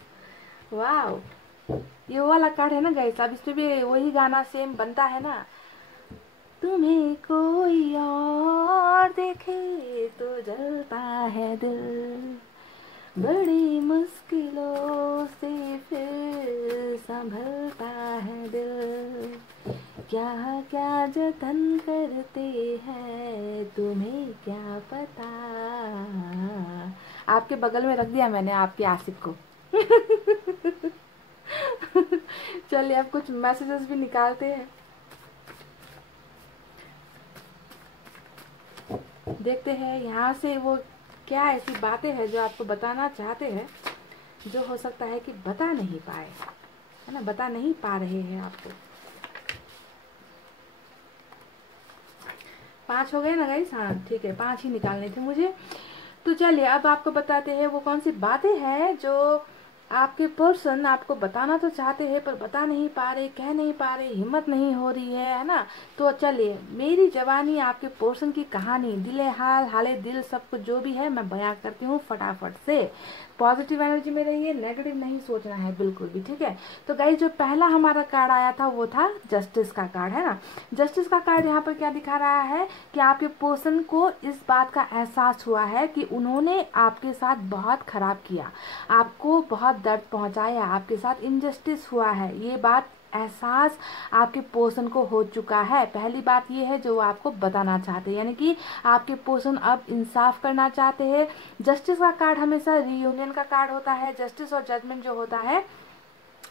वाओ, ये वाला कार्ड है ना गाइस। अब इसमें भी वही गाना सेम बनता है ना। तुम्हें कोई और देखे तो जलता है दिल, बड़ी मुश्किलों से फिर संभलता है दिल, क्या क्या जतन करते हैं तुम्हें क्या पता। आपके बगल में रख दिया मैंने आपके आशिक को। चलिए अब कुछ मैसेजेस भी निकालते हैं, देखते हैं यहाँ से वो क्या ऐसी बातें हैं जो आपको बताना चाहते हैं, जो हो सकता है कि बता नहीं पाए, है ना, बता नहीं पा रहे हैं आपको। 5 हो गए ना गाइस? हाँ ठीक है, 5 ही निकालने थे मुझे। तो चलिए अब आपको बताते हैं वो कौन सी बातें हैं जो आपके पर्सन आपको बताना तो चाहते हैं पर बता नहीं पा रहे, कह नहीं पा रहे, हिम्मत नहीं हो रही है ना। तो चलिए, मेरी जवानी आपके पर्सन की कहानी, दिले हाल हाले दिल, सब कुछ जो भी है मैं बयां करती हूँ फटाफट से। पॉजिटिव एनर्जी में रहिए, नेगेटिव नहीं सोचना है बिल्कुल भी, ठीक है। तो गाइस, जो पहला हमारा कार्ड आया था वो था जस्टिस का कार्ड, है ना। जस्टिस का कार्ड यहाँ पर क्या दिखा रहा है कि आपके पर्सन को इस बात का एहसास हुआ है कि उन्होंने आपके साथ बहुत खराब किया, आपको बहुत दर्द पहुंचाया, आपके साथ इनजस्टिस हुआ है, ये बात एहसास आपके पर्सन को हो चुका है। पहली बात ये है जो वो आपको बताना चाहते हैं, यानी कि आपके पर्सन अब इंसाफ करना चाहते हैं। जस्टिस का कार्ड हमेशा रियूनियन का कार्ड होता है। जस्टिस और जजमेंट जो होता है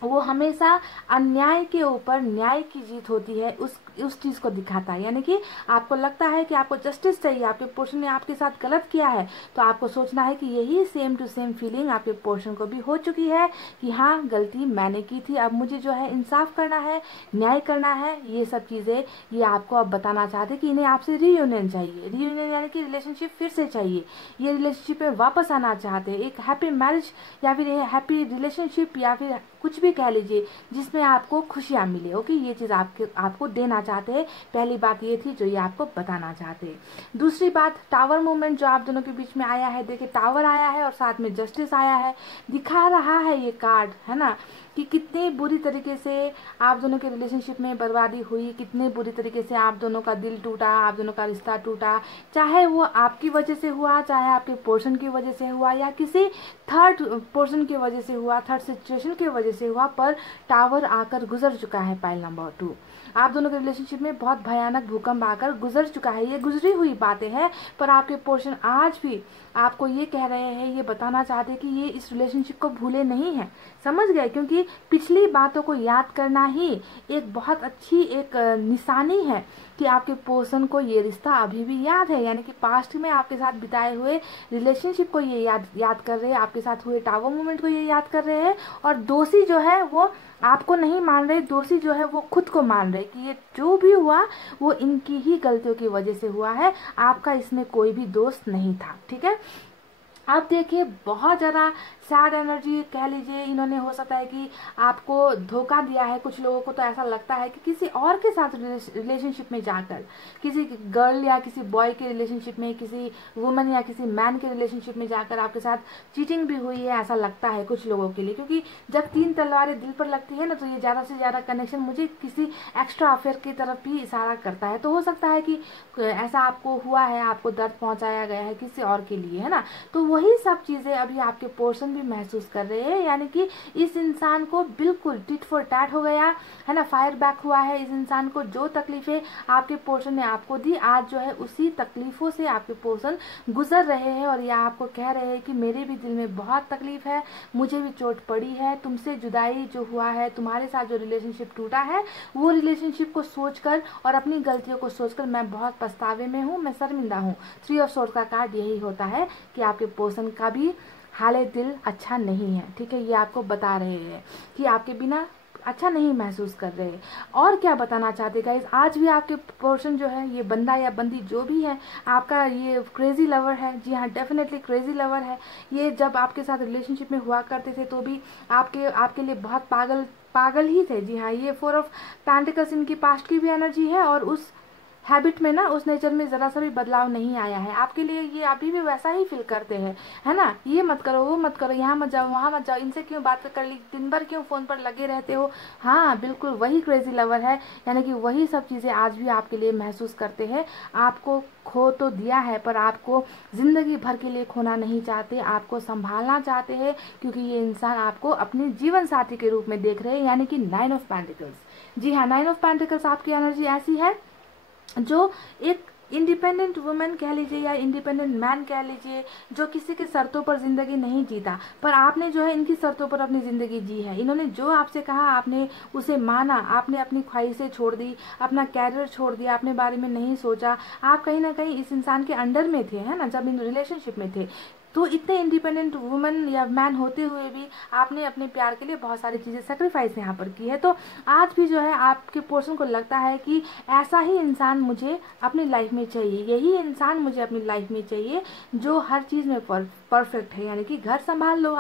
वो हमेशा अन्याय के ऊपर न्याय की जीत होती है, उस चीज को दिखाता है। यानी कि आपको लगता है कि आपको जस्टिस चाहिए, आपके पर्सन ने आपके साथ गलत किया है, तो आपको सोचना है कि यही सेम टू सेम फीलिंग आपके पर्सन को भी हो चुकी है कि हाँ गलती मैंने की थी, अब मुझे जो है इंसाफ करना है, न्याय करना है। ये सब चीजें ये आपको अब बताना चाहते कि इन्हें आपसे रियूनियन चाहिए। रियूनियन यानी कि रिलेशनशिप फिर से चाहिए, ये रिलेशनशिप में वापस आना चाहते हैं, एक हैप्पी मैरिज या फिर हैप्पी रिलेशनशिप या फिर कुछ भी कह लीजिए जिसमें आपको खुशियां मिले। ओके, ये चीज आपको देना चाहते हैं। पहली बात ये थी जो ये आपको बताना चाहते हैं। दूसरी बात, टावर मूवमेंट जो आप दोनों के बीच में आया है। देखिए टावर आया है और साथ में जस्टिस आया है, दिखा रहा है ये कार्ड, है ना, कि कितने बुरी तरीके से आप दोनों के रिलेशनशिप में बर्बादी हुई, कितने बुरी तरीके से आप दोनों का दिल टूटा, आप दोनों का रिश्ता टूटा, चाहे वो आपकी वजह से हुआ, चाहे आपके पर्सन की वजह से हुआ, या किसी थर्ड पर्सन की वजह से हुआ, थर्ड सिचुएशन की वजह से हुआ, पर टावर आकर गुजर चुका है। पाइल नंबर 2, आप दोनों के रिलेशनशिप में बहुत भयानक भूकंप आकर गुजर चुका है। ये गुजरी हुई बातें हैं, पर आपके पर्सन आज भी आपको ये कह रहे हैं, ये बताना चाहते हैं कि ये इस रिलेशनशिप को भूले नहीं है। समझ गए? क्योंकि पिछली बातों को याद करना ही एक बहुत अच्छी एक निशानी है कि आपके पर्सन को ये रिश्ता अभी भी याद है, यानी कि पास्ट में आपके साथ बिताए हुए रिलेशनशिप को ये याद कर रहे हैं, आपके साथ हुए टावर मोमेंट को ये याद कर रहे हैं। और दोषी जो है वो आपको नहीं मान रहे, दोषी जो है वो खुद को मान रहे कि ये जो भी हुआ वो इनकी ही गलतियों की वजह से हुआ है, आपका इसमें कोई भी दोष नहीं था। ठीक है, अब देखिए बहुत ज़्यादा सैड एनर्जी कह लीजिए, इन्होंने हो सकता है कि आपको धोखा दिया है। कुछ लोगों को तो ऐसा लगता है कि किसी और के साथ रिलेशनशिप में जाकर, किसी गर्ल या किसी बॉय के रिलेशनशिप में, किसी वुमन या किसी मैन के रिलेशनशिप में जाकर आपके साथ चीटिंग भी हुई है, ऐसा लगता है कुछ लोगों के लिए। क्योंकि जब 3 तलवारें दिल पर लगती है ना, तो ये ज़्यादा से ज़्यादा कनेक्शन मुझे किसी एक्स्ट्रा अफेयर की तरफ भी इशारा करता है। तो हो सकता है कि ऐसा आपको हुआ है, आपको दर्द पहुंचाया गया है किसी और के लिए, है ना। तो वही सब चीज़ें अभी आपके पर्सन भी महसूस कर रहे हैं, यानी कि इस इंसान को बिल्कुल टिट फॉर टैट हो गया है ना, फायर बैक हुआ है। इस इंसान को जो तकलीफें आपके पर्सन ने आपको दी, आज जो है उसी तकलीफों से आपके पर्सन गुजर रहे हैं। और यह आपको कह रहे हैं कि मेरे भी दिल में बहुत तकलीफ है, मुझे भी चोट पड़ी है, तुमसे जुदाई जो हुआ है, तुम्हारे साथ जो रिलेशनशिप टूटा है, वो रिलेशनशिप को सोचकर और अपनी गलतियों को सोचकर मैं बहुत पछतावे में हूँ, मैं शर्मिंदा हूँ। 3 ऑफ सोर्ड्स का कार्ड यही होता है कि आपके पर्सन का भी हाले दिल अच्छा नहीं है। ठीक है, ये आपको बता रहे हैं कि आपके बिना अच्छा नहीं महसूस कर रहे। और क्या बताना चाहते गाइस, आज भी आपके पर्सन जो है, ये बंदा या बंदी जो भी है, आपका ये क्रेजी लवर है। जी हाँ, डेफिनेटली क्रेजी लवर है। ये जब आपके साथ रिलेशनशिप में हुआ करते थे तो भी आपके लिए बहुत पागल ही थे। जी हाँ, ये 4 ऑफ पेंटिकल्स इनकी पास्ट की भी एनर्जी है, और उस हैबिट में ना, उस नेचर में जरा सा भी बदलाव नहीं आया है आपके लिए। ये अभी भी वैसा ही फील करते हैं, है ना। ये मत करो, वो मत करो, यहाँ मत जाओ, वहाँ मत जाओ, इनसे क्यों बात कर ली, दिन भर क्यों फोन पर लगे रहते हो। हाँ, बिल्कुल वही क्रेजी लवर है, यानी कि वही सब चीजें आज भी आपके लिए महसूस करते हैं। आपको खो तो दिया है, पर आपको जिंदगी भर के लिए खोना नहीं चाहते, आपको संभालना चाहते हैं, क्योंकि ये इंसान आपको अपनी जीवन साथी के रूप में देख रहे हैं, यानी कि 9 ऑफ पेंटिकल्स। जी हाँ, 9 ऑफ पेंटिकल्स आपकी एनर्जी ऐसी है जो एक इंडिपेंडेंट वुमेन कह लीजिए या इंडिपेंडेंट मैन कह लीजिए, जो किसी के शर्तों पर जिंदगी नहीं जीता, पर आपने जो है इनकी शर्तों पर अपनी जिंदगी जी है। इन्होंने जो आपसे कहा आपने उसे माना, आपने अपनी ख्वाहिशें छोड़ दी, अपना कैरियर छोड़ दिया, अपने बारे में नहीं सोचा। आप कहीं ना कहीं इस इंसान के अंडर में थे, है ना, जब इन रिलेशनशिप में थे। तो इतने इंडिपेंडेंट वुमेन या मैन होते हुए भी आपने अपने प्यार के लिए बहुत सारी चीज़ें सेक्रीफाइस यहाँ पर की है। तो आज भी जो है आपके पर्सन को लगता है कि ऐसा ही इंसान मुझे अपनी लाइफ में चाहिए, यही इंसान मुझे अपनी लाइफ में चाहिए जो हर चीज़ में परफेक्ट है। यानी कि घर संभाल लो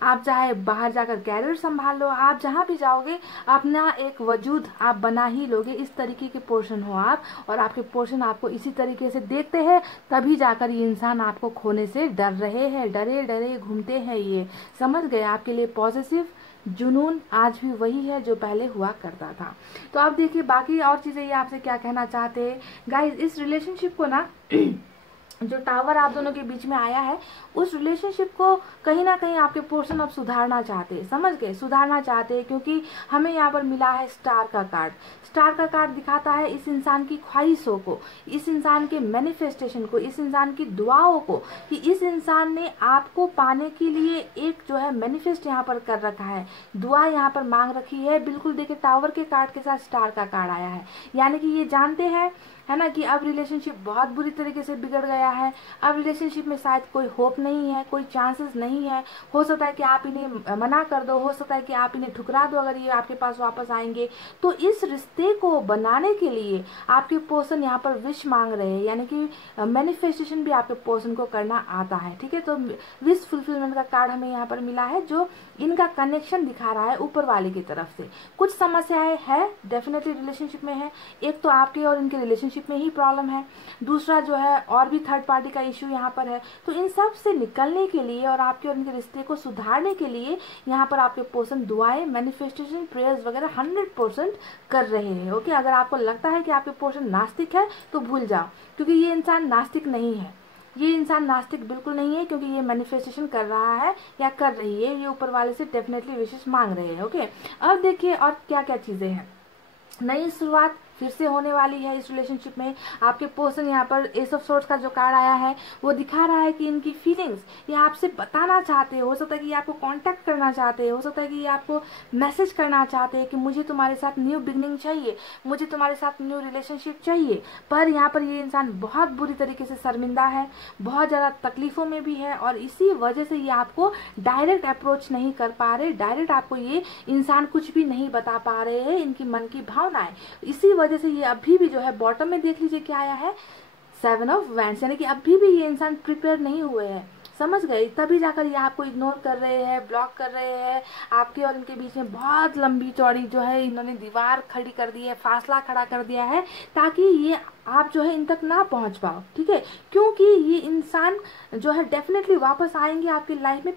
आप चाहे बाहर जाकर कैरियर संभाल लो, आप जहाँ भी जाओगे अपना एक वजूद आप बना ही लोगे। इस तरीके के पर्सन हो आप, और आपके पर्सन आपको इसी तरीके से देखते हैं, तभी जाकर ये इंसान आपको खोने से डर रहे हैं, डरे डरे घूमते हैं। ये समझ गए, आपके लिए पॉजिटिव जुनून आज भी वही है जो पहले हुआ करता था। तो आप देखिए बाकी और चीजें ये आपसे क्या कहना चाहते हैं गाइज। इस रिलेशनशिप को ना जो टावर आप दोनों के बीच में आया है, उस रिलेशनशिप को कहीं ना कहीं आपके पर्सन अब सुधारना चाहते हैं। समझ गए, सुधारना चाहते हैं, क्योंकि हमें यहाँ पर मिला है स्टार का कार्ड। स्टार का कार्ड दिखाता है इस इंसान की ख्वाहिशों को, इस इंसान के मैनिफेस्टेशन को, इस इंसान की दुआओं को, कि इस इंसान ने आपको पाने के लिए एक जो है मैनिफेस्ट यहाँ पर कर रखा है, दुआ यहाँ पर मांग रखी है। बिल्कुल देखिए, टावर के कार्ड के साथ स्टार का कार्ड आया है, यानी कि ये जानते हैं, है ना, कि अब रिलेशनशिप बहुत बुरी तरीके से बिगड़ गया है। अब रिलेशनशिप में शायद कोई होप नहीं है, कोई चांसेस नहीं है। हो सकता है कि आप इन्हें मना कर दो, हो सकता है कि आप इन्हें ठुकरा दो अगर ये आपके पास वापस आएंगे। तो इस रिश्ते को बनाने के लिए आपके पर्सन यहाँ पर विश मांग रहे हैं, यानी कि मैनिफेस्टेशन भी आपके पर्सन को करना आता है। ठीक है, तो विश फुलफिलमेंट का कार्ड हमें यहाँ पर मिला है, जो इनका कनेक्शन दिखा रहा है ऊपर वाले की तरफ से। कुछ समस्याएं है डेफिनेटली रिलेशनशिप में है, एक तो आपके और इनके रिलेशनशिप में ही प्रॉब्लम है, दूसरा जो है और भी थर्ड पार्टी का इश्यू यहाँ पर है। तो इन सब से निकलने के लिए और आपके और इनके रिश्ते को सुधारने के लिए यहाँ पर आपके पर्सन दुआएं, मैनिफेस्टेशन, प्रेयर्स वगैरह 100% कर रहे हैं। ओके, अगर आपको लगता है कि आपके पर्सन नास्तिक है तो भूल जाओ, क्योंकि ये इंसान नास्तिक नहीं है, ये इंसान नास्तिक बिल्कुल नहीं है, क्योंकि ये मैनिफेस्टेशन कर रहा है या कर रही है, ये ऊपर वाले से डेफिनेटली विशेष मांग रहे हैं। ओके, अब देखिए और क्या क्या चीजें हैं। नई शुरुआत फिर से होने वाली है इस रिलेशनशिप में। आपके पर्सन यहाँ पर एस ऑफ सोर्ड्स का जो कार्ड आया है वो दिखा रहा है कि इनकी फीलिंग्स ये आपसे बताना चाहते हैं, हो सकता है कि ये आपको कांटेक्ट करना चाहते हैं, हो सकता है कि ये आपको मैसेज करना चाहते हैं कि मुझे तुम्हारे साथ न्यू बिगनिंग चाहिए, मुझे तुम्हारे साथ न्यू रिलेशनशिप चाहिए। पर यहाँ पर ये इंसान बहुत बुरी तरीके से शर्मिंदा है, बहुत ज़्यादा तकलीफों में भी है, और इसी वजह से ये आपको डायरेक्ट अप्रोच नहीं कर पा रहे, डायरेक्ट आपको ये इंसान कुछ भी नहीं बता पा रहे हैं इनकी मन की भावनाएं। इसी वजह से ये अभी भी जो है बॉटम में देख लीजिए क्या आया है, 7 ऑफ वैंड्स, यानी कि अभी भी ये इंसान प्रिपेयर नहीं हुए हैं, समझ गए, तभी जाकर ये आपको इग्नोर कर रहे हैं, ब्लॉक कर रहे हैं। आपके और इनके बीच में बहुत लंबी चौड़ी जो है इन्होंने दीवार खड़ी कर दी है, फासला खड़ा कर दिया है, ताकि ये आप जो है इन तक ना पहुंच पाओ। ठीक है, क्योंकि ये इंसान जो है डेफिनेटली वापस आएंगे आपकी लाइफ में,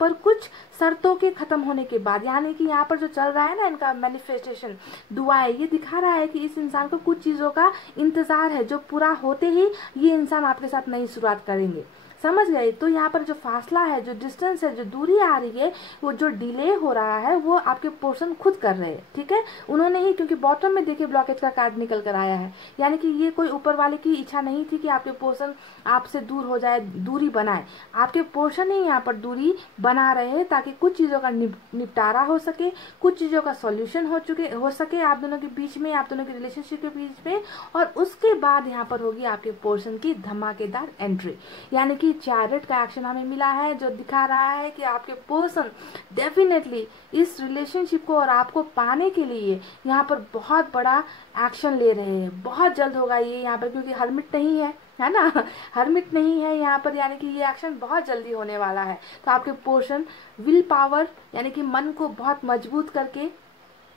पर कुछ शर्तों के खत्म होने के बाद। यानी कि यहाँ पर जो चल रहा है ना इनका मैनिफेस्टेशन, दुआएं, ये दिखा रहा है कि इस इंसान को कुछ चीजों का इंतजार है, जो पूरा होते ही ये इंसान आपके साथ नई शुरुआत करेंगे, समझ गए। तो यहाँ पर जो फासला है, जो डिस्टेंस है, जो दूरी आ रही है, वो जो डिले हो रहा है वो आपके पर्सन खुद कर रहे हैं। ठीक है, उन्होंने ही, क्योंकि बॉटम में देखिए ब्लॉकेज का कार्ड निकल कर आया है, यानी कि ये कोई ऊपर वाले की इच्छा नहीं थी कि आपके पर्सन आपसे दूर हो जाए, दूरी बनाए। आपके पर्सन ही यहाँ पर दूरी बना रहे हैं ताकि कुछ चीजों का निपटारा हो सके, कुछ चीजों का सॉल्यूशन हो सके आप दोनों के बीच में, आप दोनों के रिलेशनशिप के बीच में। और उसके बाद यहाँ पर होगी आपके पर्सन की धमाकेदार एंट्री, यानी कि चैरियट का एक्शन हमें मिला है, जो दिखा रहा है कि आपके पर्सन डेफिनेटली इस रिलेशनशिप को और आपको पाने के लिए यहाँ पर बहुत बड़ा एक्शन ले रहे हैं। बहुत जल्द होगा ये यहाँ पर, क्योंकि हर्मिट नहीं है ना, हर्मिट नहीं है यहाँ पर, यानी कि ये एक्शन बहुत जल्दी होने वाला है। तो आपके पर्सन विल पावर, यानी कि मन को बहुत मजबूत करके,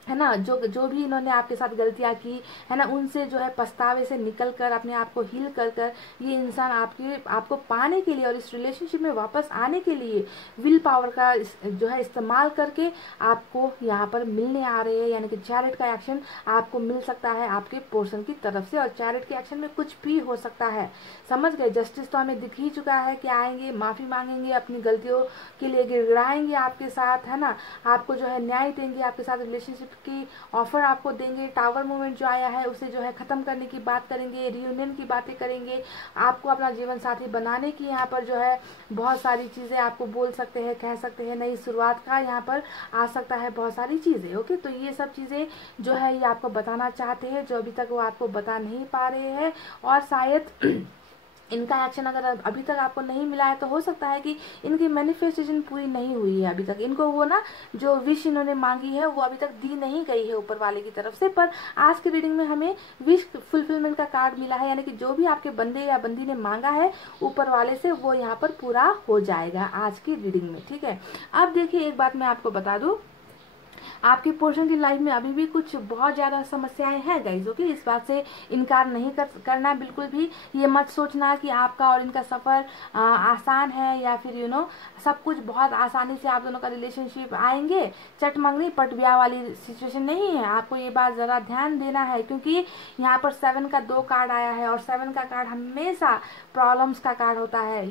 है ना, जो भी इन्होंने आपके साथ गलतियां की है ना, उनसे जो है पछतावे से निकल कर, अपने आप को हील कर ये इंसान आपको पाने के लिए और इस रिलेशनशिप में वापस आने के लिए विल पावर का जो है इस्तेमाल करके आपको यहाँ पर मिलने आ रहे हैं। यानी कि चैरियट का एक्शन आपको मिल सकता है आपके पर्सन की तरफ से, और चैरियट के एक्शन में कुछ भी हो सकता है, समझ गए। जस्टिस तो हमें दिख ही चुका है कि आएंगे, माफी मांगेंगे, अपनी गलतियों के लिए गिड़गिड़ाएंगे आपके साथ, है ना, आपको जो है न्याय देंगे, आपके साथ रिलेशनशिप की ऑफर आपको देंगे। टावर मूवमेंट जो आया है उसे जो है खत्म करने की बात करेंगे, रियूनियन की बातें करेंगे, आपको अपना जीवन साथी बनाने की यहाँ पर जो है बहुत सारी चीजें आपको बोल सकते हैं, कह सकते हैं, नई शुरुआत का यहाँ पर आ सकता है बहुत सारी चीजें। ओके, तो ये सब चीजें जो है ये आपको बताना चाहते हैं, जो अभी तक वो आपको बता नहीं पा रहे हैं। और शायद इनका एक्शन अगर अभी तक आपको नहीं मिला है तो हो सकता है कि इनकी मैनिफेस्टेशन पूरी नहीं हुई है अभी तक, इनको वो ना जो विश इन्होंने मांगी है वो अभी तक दी नहीं गई है ऊपर वाले की तरफ से। पर आज के रीडिंग में हमें विश फुलफिलमेंट का कार्ड मिला है, यानी कि जो भी आपके बंदे या बंदी ने मांगा है ऊपर वाले से वो यहाँ पर पूरा हो जाएगा आज की रीडिंग में। ठीक है, अब देखिए एक बात मैं आपको बता दूं, आपके पर्सन की लाइफ में अभी भी कुछ बहुत ज्यादा समस्याएं हैं गाइस। ओके, इस बात से इनकार नहीं करना बिल्कुल भी। ये मत सोचना कि आपका और इनका सफर आसान है, या फिर सब कुछ बहुत आसानी से आप दोनों का रिलेशनशिप आएंगे, चट मंगनी पट ब्याह वाली सिचुएशन नहीं है। आपको ये बात जरा ध्यान देना है, क्योंकि यहाँ पर 7 का 2 कार्ड आया है, और 7 का कार्ड हमेशा प्रॉब्लम्स का कार्ड होता है,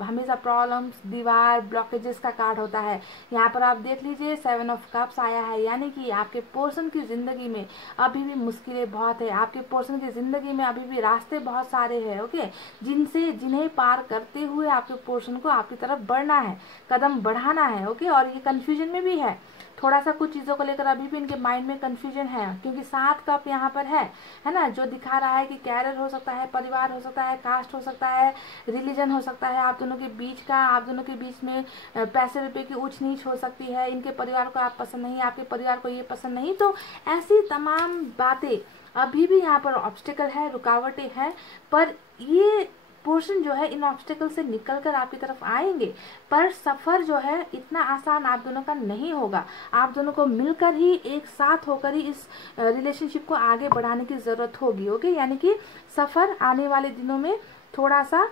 हमेशा प्रॉब्लम्स, दीवार, ब्लॉकेजेस का कार्ड होता है। यहाँ पर आप देख लीजिए 7 ऑफ कप्स आया है, यानी कि आपके पर्सन की जिंदगी में अभी भी मुश्किलें बहुत है, आपके पर्सन की जिंदगी में अभी भी रास्ते बहुत सारे हैं। ओके, जिन्हें पार करते हुए आपके पर्सन को आपकी तरफ बढ़ना है, कदम बढ़ाना है। ओके, और ये कंफ्यूजन में भी है थोड़ा सा, कुछ चीजों को लेकर अभी भी इनके माइंड में कंफ्यूजन है, क्योंकि 7 कप यहाँ पर है ना, जो दिखा रहा है कि कैरियर हो सकता है, परिवार हो सकता है, कास्ट हो सकता है, रिलीजन हो सकता है, आप दोनों के बीच का, आप दोनों के बीच में पैसे रुपए की ऊंच नीच हो सकती है, इनके परिवार को आप पसंद नहीं, आपके परिवार को ये पसंद नहीं। तो ऐसी तमाम बातें अभी भी यहाँ पर ऑब्स्टिकल है, रुकावटें हैं, पर ये पर्सन जो है इन ऑब्स्टेकल से निकल कर आपकी तरफ आएंगे, पर सफर जो है इतना आसान आप दोनों का नहीं होगा। आप दोनों को मिलकर ही, एक साथ होकर ही इस रिलेशनशिप को आगे बढ़ाने की जरूरत होगी। ओके, यानी कि सफर आने वाले दिनों में थोड़ा सा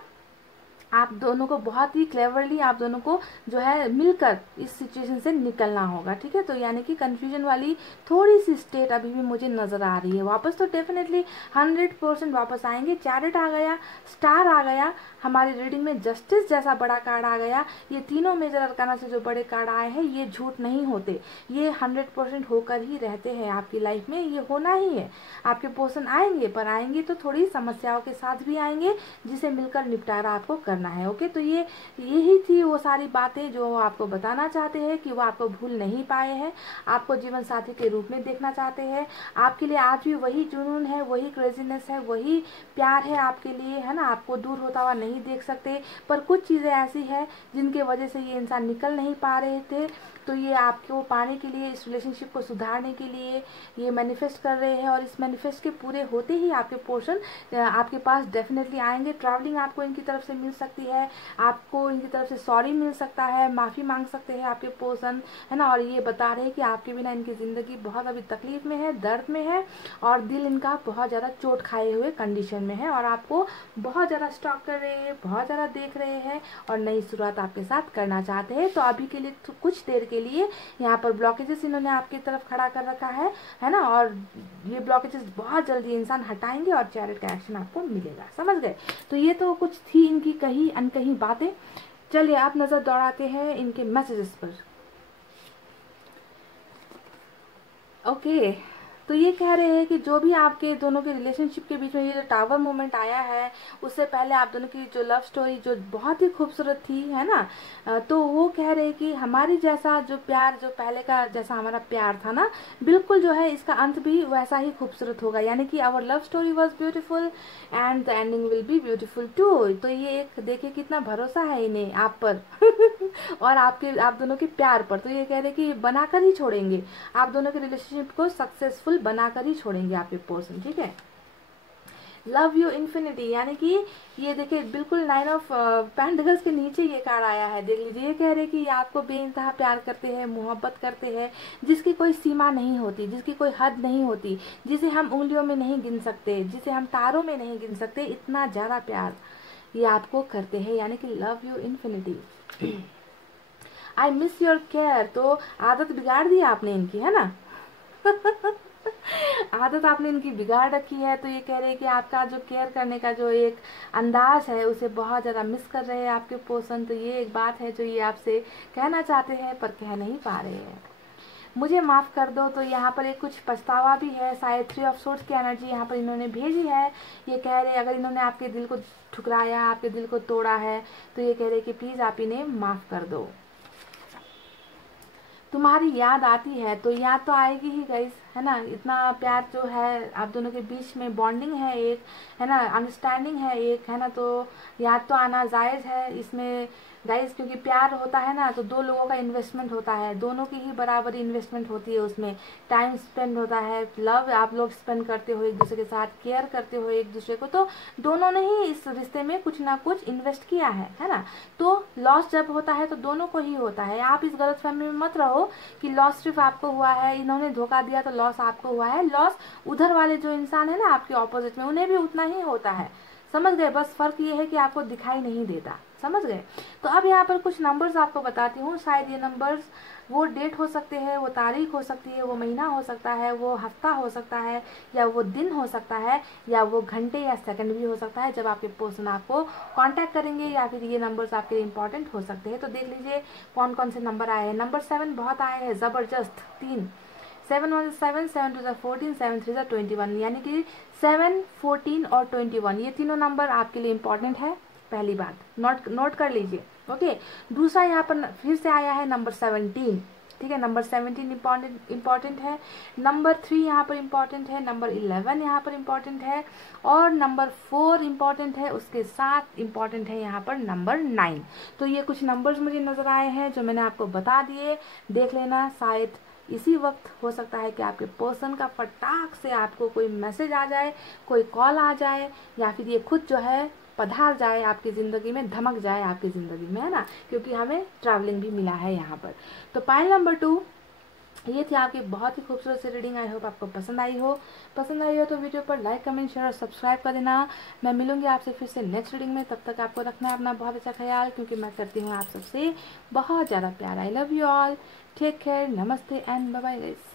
आप दोनों को बहुत ही क्लेवरली आप दोनों को जो है मिलकर इस सिचुएशन से निकलना होगा। ठीक है, तो यानी कि कंफ्यूजन वाली थोड़ी सी स्टेट अभी भी मुझे नजर आ रही है। वापस तो डेफिनेटली 100% वापस आएंगे। चैरिट आ गया, स्टार आ गया, हमारी रीडिंग में जस्टिस जैसा बड़ा कार्ड आ गया। ये तीनों मेजर अरकाना से जो बड़े कार्ड आए हैं ये झूठ नहीं होते, ये 100% होकर ही रहते हैं आपकी लाइफ में, ये होना ही है। आपके पर्सन आएंगे, पर आएंगे तो थोड़ी समस्याओं के साथ भी आएंगे, जिसे मिलकर निपटारा आपको करना है। ओके, तो ये यही थी वो सारी बातें जो आपको बताना चाहते हैं कि वो आपको भूल नहीं पाए हैं, आपको जीवन साथी के रूप में देखना चाहते हैं। आपके लिए आज भी वही जुनून है, वही क्रेजीनेस है, वही प्यार है आपके लिए, है ना। आपको दूर होता हुआ नहीं देख सकते, पर कुछ चीजें ऐसी है जिनके वजह से ये इंसान निकल नहीं पा रहे थे, तो ये आपको पाने के लिए, इस रिलेशनशिप को सुधारने के लिए ये मैनिफेस्ट कर रहे हैं। और इस मैनिफेस्ट के पूरे होते ही आपके पोर्शन आपके पास डेफिनेटली आएंगे। ट्रैवलिंग आपको इनकी तरफ से मिल सकती है, आपको इनकी तरफ से सॉरी मिल सकता है, माफी मांग सकते हैं आपके पोर्शन, है ना। और ये बता रहे हैं कि आपके बिना इनकी जिंदगी बहुत अभी तकलीफ में है, दर्द में है, और दिल इनका बहुत ज्यादा चोट खाए हुए कंडीशन में है, और आपको बहुत ज्यादा स्टॉक कर रहे हैं, बहुत ज्यादा देख रहे हैं, और नई शुरुआत आपके साथ करना चाहते हैं। तो अभी के लिए कुछ देर के लिए यहाँ पर ब्लॉकेजेस इन्होंने आपकी तरफ खड़ा कर रखा है ना। और ये ब्लॉकेजेस बहुत जल्दी इंसान हटाएंगे और चैरिट का एक्शन आपको मिलेगा। समझ गए? तो ये तो कुछ थी इनकी कही अनकही बातें। चलिए आप नजर दौड़ाते हैं इनके मैसेजेस पर। ओके, तो ये कह रहे हैं कि जो भी आपके दोनों के रिलेशनशिप के बीच में ये जो टावर मोमेंट आया है, उससे पहले आप दोनों की जो लव स्टोरी जो बहुत ही खूबसूरत थी, है ना, तो वो कह रहे हैं कि हमारी जैसा जो प्यार, जो पहले का जैसा हमारा प्यार था ना, बिल्कुल जो है इसका अंत भी वैसा ही खूबसूरत होगा। यानी कि our love story was beautiful and the ending will be beautiful too. तो ये एक देखिए कितना भरोसा है इन्हें आप पर और आप दोनों के प्यार पर। तो ये कह रहे हैं कि बनाकर ही छोड़ेंगे, आप दोनों के रिलेशनशिप को सक्सेसफुल बनाकर ही छोड़ेंगे आपके पर्सन। ठीक है, लव यू इन्फिनिटी, यानी कि ये देखिए बिल्कुल 9 ऑफ पेंटिकल्स के नीचे ये कार्ड आया है। देख लीजिए, ये कह रहे हैं कि ये आपको बेइंतहा प्यार करते हैं, मोहब्बत करते हैं, जिसकी कोई सीमा नहीं होती, जिसकी कोई हद नहीं होती, जिसे हम उंगलियों में नहीं गिन सकते, जिसे हम तारों में नहीं गिन सकते, इतना ज्यादा प्यार ये आपको करते हैं। यानी कि love you infinity. I miss your care, तो आदत बिगाड़ दी आपने इनकी, है ना आदत आपने इनकी बिगाड़ रखी है। तो ये कह रहे हैं कि आपका जो केयर करने का जो एक अंदाज है उसे बहुत ज़्यादा मिस कर रहे हैं आपके पर्सन। तो ये एक बात है जो ये आपसे कहना चाहते हैं पर कह नहीं पा रहे हैं। मुझे माफ़ कर दो, तो यहाँ पर एक कुछ पछतावा भी है, शायद 3 ऑफ सोर्ड्स की एनर्जी यहाँ पर इन्होंने भेजी है। ये कह रहे हैं अगर इन्होंने आपके दिल को ठुकराया, आपके दिल को तोड़ा है, तो ये कह रहे हैं कि प्लीज़ आप इन्हें माफ़ कर दो। तुम्हारी याद आती है, तो याद तो आएगी ही गाइस, है ना। इतना प्यार जो है आप दोनों के बीच में, बॉन्डिंग है एक, है ना, अंडरस्टैंडिंग है एक, है ना, तो याद तो आना जायज़ है इसमें गाइस, क्योंकि प्यार होता है ना तो 2 लोगों का इन्वेस्टमेंट होता है, दोनों की ही बराबरी इन्वेस्टमेंट होती है उसमें, टाइम स्पेंड होता है, लव आप लोग स्पेंड करते हो एक दूसरे के साथ, केयर करते हो एक दूसरे को, तो दोनों ने ही इस रिश्ते में कुछ ना कुछ इन्वेस्ट किया है ना। तो लॉस जब होता है तो दोनों को ही होता है। आप इस गलतफहमी में मत रहो कि लॉस सिर्फ आपको हुआ है, इन्होंने धोखा दिया तो लॉस आपको हुआ है। लॉस उधर वाले जो इंसान है ना आपके ऑपोजिट में, उन्हें भी उतना ही होता है। समझ गए? बस फर्क ये है कि आपको दिखाई नहीं देता। समझ गए? तो अब यहाँ पर कुछ नंबर्स आपको बताती हूँ। शायद ये नंबर्स वो डेट हो सकते हैं, वो तारीख हो सकती है, वो महीना हो सकता है, वो हफ्ता हो सकता है, या वो दिन हो सकता है, या वो घंटे या सेकंड भी हो सकता है जब आपके पर्सन आपको कांटेक्ट करेंगे, या फिर ये नंबर्स आपके लिए इंपॉर्टेंट हो सकते हैं। तो देख लीजिए कौन कौन से नंबर आए हैं। नंबर 7 बहुत आए हैं, जबरदस्त 3, 7 1 7, 7 2 14, 7 3 21, यानी कि 7, 14 और 21 ये तीनों नंबर आपके लिए इंपॉर्टेंट है। पहली बात नोट कर लीजिए। ओके, दूसरा यहाँ पर फिर से आया है नंबर 17। ठीक है, नंबर 17 इम्पॉर्टेंट है। नंबर 3 यहाँ पर इम्पॉर्टेंट है। नंबर 11 यहाँ पर इम्पॉर्टेंट है, और नंबर 4 इम्पॉर्टेंट है। उसके साथ इम्पॉर्टेंट है यहाँ पर नंबर 9। तो ये कुछ नंबर्स मुझे नजर आए हैं जो मैंने आपको बता दिए, देख लेना। शायद इसी वक्त हो सकता है कि आपके पर्सन का फटाक से आपको कोई मैसेज आ जाए, कोई कॉल आ जाए, या फिर ये खुद जो है पधार जाए आपकी ज़िंदगी में, धमक जाए आपकी ज़िंदगी में, है ना, क्योंकि हमें ट्रैवलिंग भी मिला है यहाँ पर। तो पाइल नंबर 2 ये थी आपकी बहुत ही खूबसूरत सी रीडिंग। आई होप आपको पसंद आई हो तो वीडियो पर लाइक, कमेंट, शेयर और सब्सक्राइब कर देना। मैं मिलूंगी आपसे फिर से नेक्स्ट रीडिंग में। तब तक आपको रखना है अपना बहुत अच्छा ख्याल, क्योंकि मैं करती हूँ आप सबसे बहुत ज़्यादा प्यार। I love you all, take care, नमस्ते एंड बाय बाय गाइस।